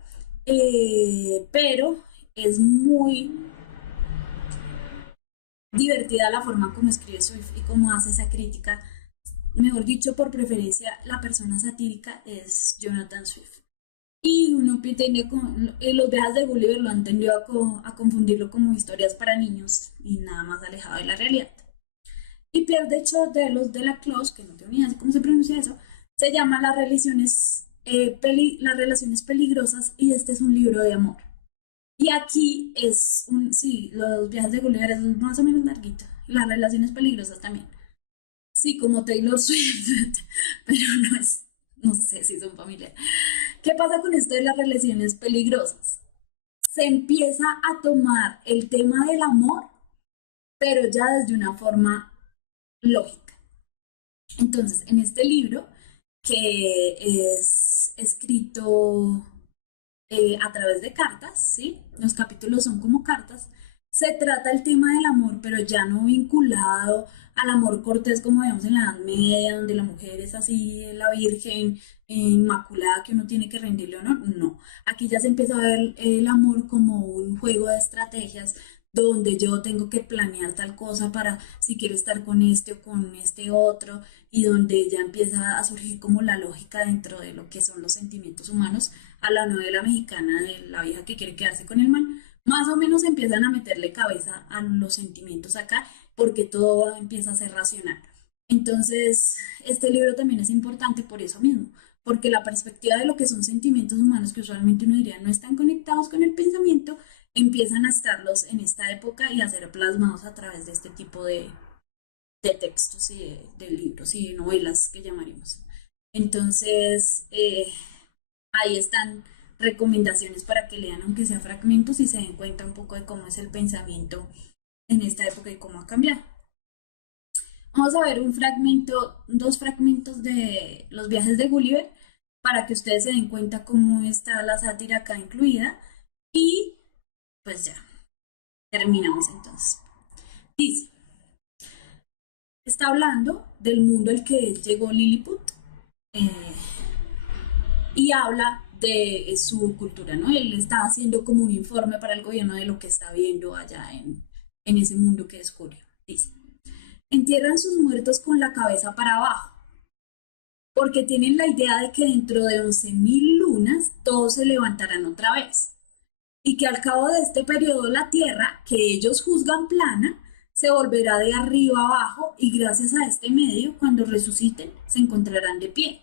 Pero es muy divertida la forma como escribe Swift y cómo hace esa crítica. Mejor dicho, por preferencia, la persona satírica es Jonathan Swift. Y uno tiende con los viajes de Gulliver lo han tendido a confundirlo como historias para niños y nada más alejado de la realidad. Y Pierre de hecho de los de la Clos, que no tengo ni idea de cómo se pronuncia eso, se llama Las relaciones peligrosas y este es un libro de amor. Y aquí es sí, los viajes de Gulliver es más o menos larguito. Y las relaciones peligrosas también. Sí, como Taylor Swift, pero no sé si son familiares. ¿Qué pasa con esto de las relaciones peligrosas? Se empieza a tomar el tema del amor, pero ya desde una forma lógica. Entonces, en este libro, que es escrito a través de cartas, ¿sí? Los capítulos son como cartas. Se trata el tema del amor, pero ya no vinculado al amor cortés como vemos en la Edad Media, donde la mujer es así, la virgen inmaculada que uno tiene que rendirle honor. No, aquí ya se empieza a ver el amor como un juego de estrategias donde yo tengo que planear tal cosa para si quiero estar con este o con este otro, y donde ya empieza a surgir como la lógica dentro de lo que son los sentimientos humanos a la novela mexicana de la vieja que quiere quedarse con el man. Más o menos empiezan a meterle cabeza a los sentimientos acá porque todo empieza a ser racional. Entonces, este libro también es importante por eso mismo, porque la perspectiva de lo que son sentimientos humanos, que usualmente uno diría no están conectados con el pensamiento, empiezan a estarlos en esta época y a ser plasmados a través de este tipo de textos y de libros y de novelas que llamaríamos. Entonces, ahí están recomendaciones para que lean, aunque sea fragmentos, y se den cuenta un poco de cómo es el pensamiento en esta época y cómo ha cambiado. Vamos a ver un fragmento, dos fragmentos de los viajes de Gulliver para que ustedes se den cuenta cómo está la sátira acá incluida. Y pues ya, terminamos entonces. Dice, está hablando del mundo al que llegó Lilliput, eh, y habla de su cultura, ¿no? Él está haciendo como un informe para el gobierno de lo que está viendo allá en ese mundo que es Julio. Dice, entierran sus muertos con la cabeza para abajo, porque tienen la idea de que dentro de 11.000 lunas todos se levantarán otra vez, y que al cabo de este periodo la Tierra, que ellos juzgan plana, se volverá de arriba abajo y gracias a este medio, cuando resuciten, se encontrarán de pie.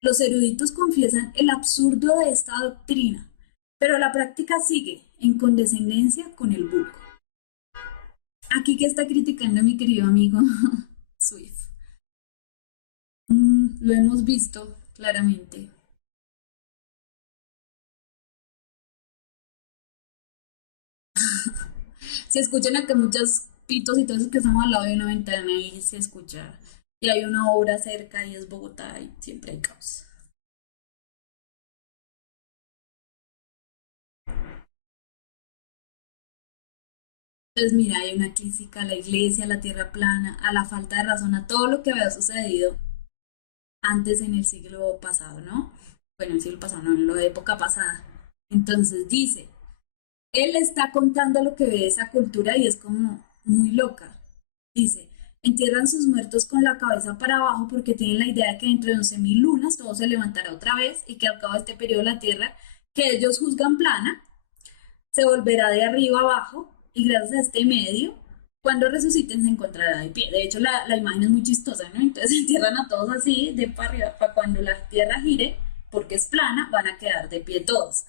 Los eruditos confiesan el absurdo de esta doctrina, pero la práctica sigue en condescendencia con el vulgo. Aquí que está criticando mi querido amigo Swift. Lo hemos visto claramente. Se escuchan acá muchos pitos y todo eso que estamos al lado de una ventana y se escucha. Y hay una obra cerca y es Bogotá y siempre hay caos. Entonces, mira, hay una crítica a la iglesia, a la tierra plana, a la falta de razón, a todo lo que había sucedido antes en el siglo pasado, ¿no? Bueno, en el siglo pasado, no, en la época pasada. Entonces dice, él está contando lo que ve de esa cultura y es como muy loca. Dice, entierran sus muertos con la cabeza para abajo porque tienen la idea de que dentro de 11.000 lunas todo se levantará otra vez y que al cabo de este periodo la Tierra, que ellos juzgan plana, se volverá de arriba abajo y gracias a este medio, cuando resuciten se encontrará de pie. De hecho, la imagen es muy chistosa, ¿no? Entonces entierran a todos así, de para arriba, para cuando la Tierra gire, porque es plana, van a quedar de pie todos.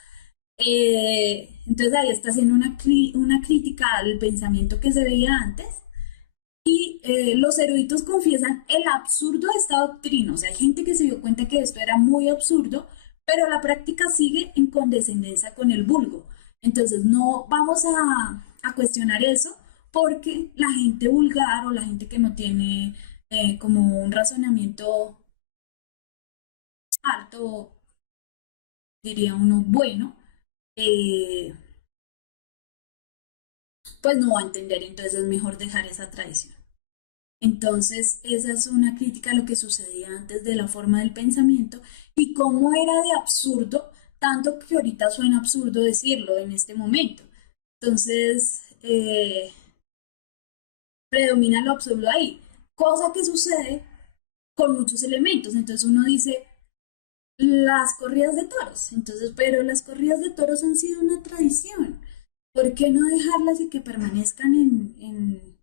Entonces ahí está haciendo una crítica al pensamiento que se veía antes y los eruditos confiesan el absurdo de esta doctrina. O sea, hay gente que se dio cuenta que esto era muy absurdo, pero la práctica sigue en condescendencia con el vulgo. Entonces no vamos a cuestionar eso porque la gente vulgar o la gente que no tiene como un razonamiento alto, diría uno, bueno, eh, pues no va a entender, entonces es mejor dejar esa tradición. Entonces, esa es una crítica a lo que sucedía antes de la forma del pensamiento y cómo era de absurdo, tanto que ahorita suena absurdo decirlo en este momento. Entonces, predomina lo absurdo ahí, cosa que sucede con muchos elementos. Entonces uno dice, las corridas de toros, entonces, pero las corridas de toros han sido una tradición. ¿Por qué no dejarlas y que permanezcan en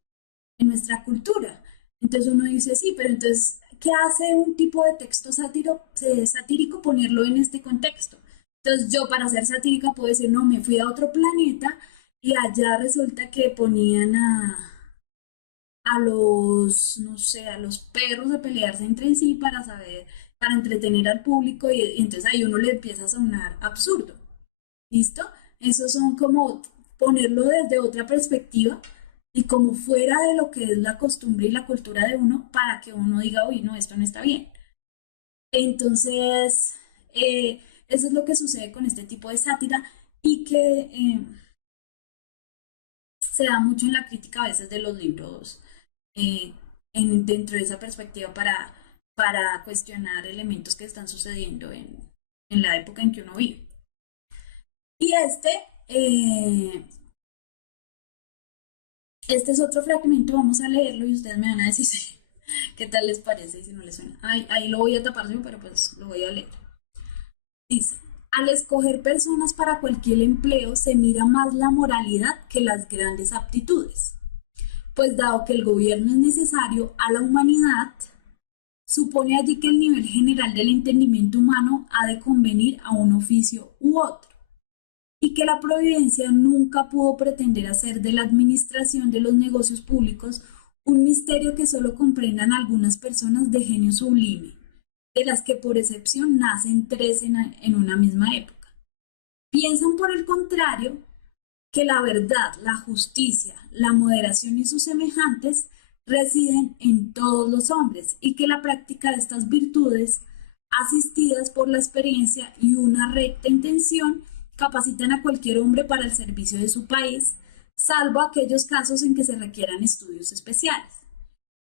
nuestra cultura? Entonces uno dice, sí, pero entonces, ¿qué hace un tipo de texto satírico ponerlo en este contexto? Entonces yo para ser satírica puedo decir, no, me fui a otro planeta y allá resulta que ponían a los, no sé, a los perros a pelearse entre sí para saber, para entretener al público y entonces ahí uno le empieza a sonar absurdo. ¿Listo? Esos son como ponerlo desde otra perspectiva y como fuera de lo que es la costumbre y la cultura de uno para que uno diga, oye, no, esto no está bien. Entonces, eso es lo que sucede con este tipo de sátira y que se da mucho en la crítica a veces de los libros eh, dentro de esa perspectiva para cuestionar elementos que están sucediendo en la época en que uno vive. Y este es otro fragmento, vamos a leerlo y ustedes me van a decir qué tal les parece y si no les suena. Ahí lo voy a tapar, ¿sí? Pero pues lo voy a leer. Dice, al escoger personas para cualquier empleo se mira más la moralidad que las grandes aptitudes, pues dado que el gobierno es necesario a la humanidad, supone allí que el nivel general del entendimiento humano ha de convenir a un oficio u otro, y que la providencia nunca pudo pretender hacer de la administración de los negocios públicos un misterio que solo comprendan algunas personas de genio sublime, de las que por excepción nacen tres en una misma época. Piensan, por el contrario, que la verdad, la justicia, la moderación y sus semejantes residen en todos los hombres y que la práctica de estas virtudes, asistidas por la experiencia y una recta intención, capacitan a cualquier hombre para el servicio de su país, salvo aquellos casos en que se requieran estudios especiales.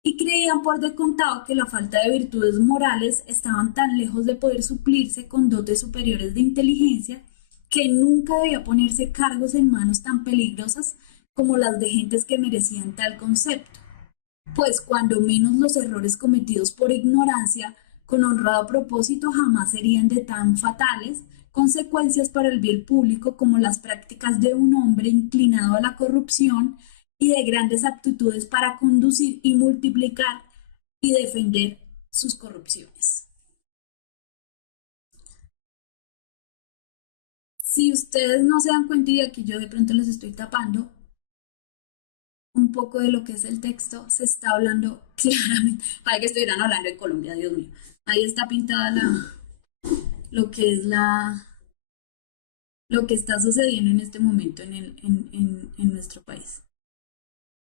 Y creían por descontado que la falta de virtudes morales estaban tan lejos de poder suplirse con dotes superiores de inteligencia que nunca debía ponerse cargos en manos tan peligrosas como las de gentes que merecían tal concepto, pues cuando menos los errores cometidos por ignorancia, con honrado propósito, jamás serían de tan fatales consecuencias para el bien público como las prácticas de un hombre inclinado a la corrupción y de grandes aptitudes para conducir y multiplicar y defender sus corrupciones. Si ustedes no se dan cuenta y aquí yo de pronto les estoy tapando un poco de lo que es el texto, se está hablando claramente, para que estuvieran hablando de Colombia, Dios mío. Ahí está pintada lo que es lo que está sucediendo en este momento en nuestro país.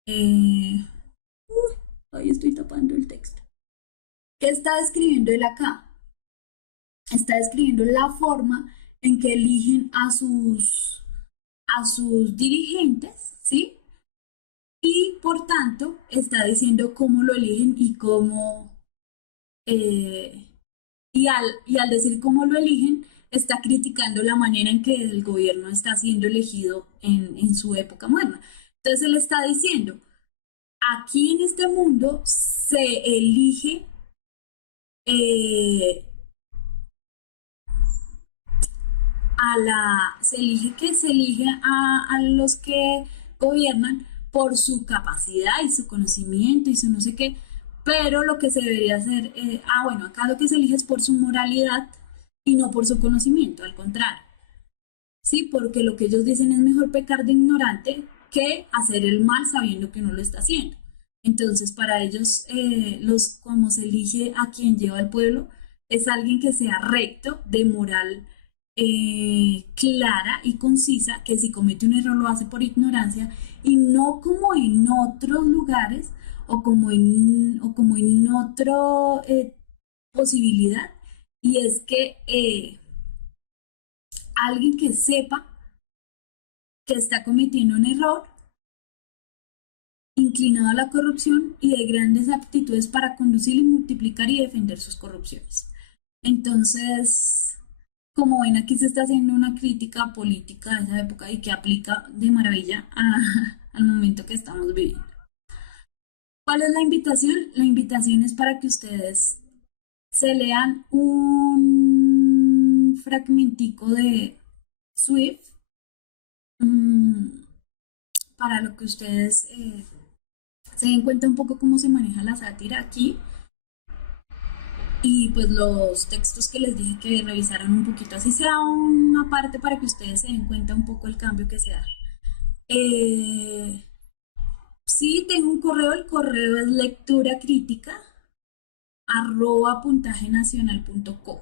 Eh, ahí estoy tapando el texto. ¿Qué está describiendo él acá? Está describiendo la forma en que eligen a sus dirigentes, ¿sí? Y por tanto está diciendo cómo lo eligen y cómo, eh, y al decir cómo lo eligen, está criticando la manera en que el gobierno está siendo elegido en su época moderna. Entonces él está diciendo, aquí en este mundo se elige eh, se elige a los que gobiernan por su capacidad y su conocimiento y su no sé qué, pero lo que se debería hacer, bueno, acá lo que se elige es por su moralidad y no por su conocimiento, al contrario, ¿sí? Porque lo que ellos dicen es mejor pecar de ignorante que hacer el mal sabiendo que uno lo está haciendo. Entonces, para ellos, como se elige a quien lleva el pueblo, es alguien que sea recto, de moral clara y concisa, que si comete un error lo hace por ignorancia y no como en otros lugares o como en otra posibilidad, y es que alguien que sepa que está cometiendo un error, inclinado a la corrupción y de grandes aptitudes para conducir y multiplicar y defender sus corrupciones. Entonces, como ven, aquí se está haciendo una crítica política de esa época y que aplica de maravilla al momento que estamos viviendo. ¿Cuál es la invitación? La invitación es para que ustedes se lean un fragmentico de Swift, para lo que ustedes se den cuenta un poco cómo se maneja la sátira aquí, y pues los textos que les dije que revisaran un poquito, así sea una parte para que ustedes se den cuenta un poco el cambio que se da. Sí, tengo un correo, el correo es lecturacritica@puntajenacional.co.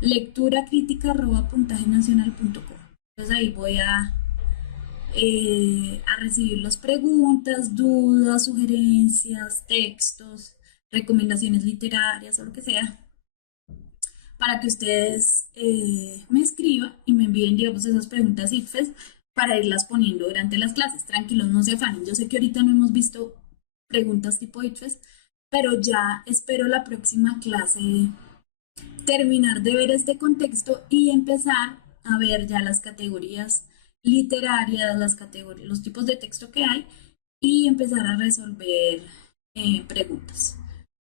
Lecturacritica@puntajenacional.co. Entonces ahí voy a recibir las preguntas, dudas, sugerencias, textos, recomendaciones literarias o lo que sea, para que ustedes me escriban y me envíen, digamos, esas preguntas ICFES para irlas poniendo durante las clases. Tranquilos, no se afanen. Yo sé que ahorita no hemos visto preguntas tipo ICFES, pero ya espero la próxima clase terminar de ver este contexto y empezar a ver ya las categorías literarias, las categorías, los tipos de texto que hay, y empezar a resolver preguntas.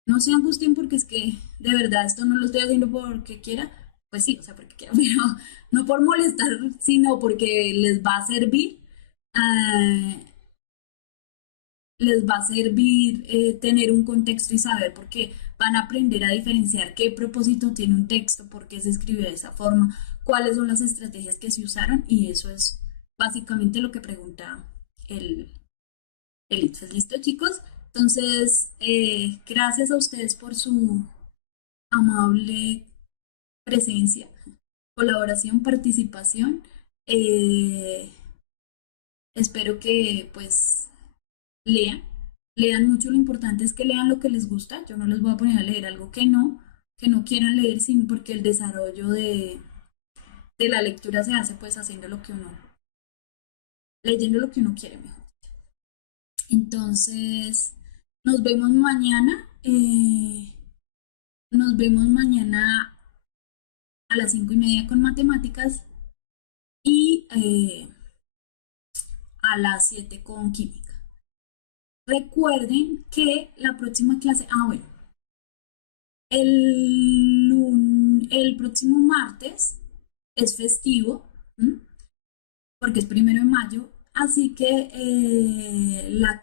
No se angustien porque es que de verdad esto no lo estoy haciendo porque quiera, pues sí, o sea, porque quiera, pero no por molestar, sino porque les va a servir tener un contexto y saber, porque van a aprender a diferenciar qué propósito tiene un texto, por qué se escribió de esa forma, cuáles son las estrategias que se usaron, y eso es básicamente lo que pregunta el, el ITFES. ¿Listo, chicos? Entonces, gracias a ustedes por su amable presencia, colaboración, participación. Eh, Espero que pues lean, lean mucho. Lo importante es que lean lo que les gusta. Yo no les voy a poner a leer algo que no quieran leer, sin, porque el desarrollo de la lectura se hace pues haciendo lo que uno, leyendo lo que uno quiere mejor. Entonces, nos vemos mañana. Nos vemos mañana a las 5:30 con matemáticas y a las 7 con química. Recuerden que la próxima clase, bueno, el próximo martes es festivo, ¿m? Porque es 1 de mayo, así que la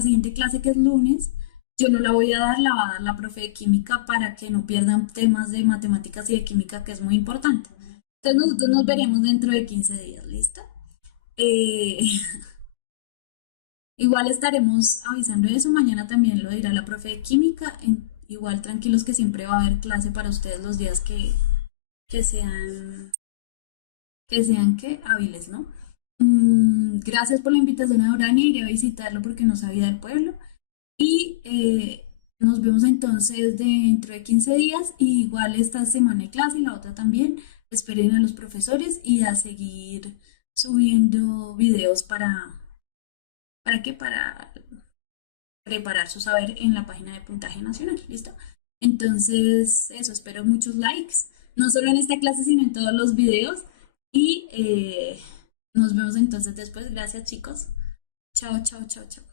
siguiente clase, que es lunes, yo no la voy a dar, la va a dar la profe de química, para que no pierdan temas de matemáticas y de química, que es muy importante. Entonces nosotros nos veremos dentro de 15 días, ¿listo? Eh, Igual estaremos avisando de eso. Mañana también lo dirá la profe de química. Igual tranquilos que siempre va a haber clase para ustedes los días que sean, que hábiles, ¿no? Gracias por la invitación a Urania. Iré a visitarlo porque no sabía del pueblo. Y nos vemos entonces dentro de 15 días. Y igual esta semana hay clase y la otra también. Esperen a los profesores y a seguir subiendo videos ¿para qué? Para preparar su saber en la página de Puntaje Nacional. ¿Listo? Entonces, eso, espero muchos likes, no solo en esta clase, sino en todos los videos. Y nos vemos entonces después. Gracias, chicos. Chao, chao, chao, chao.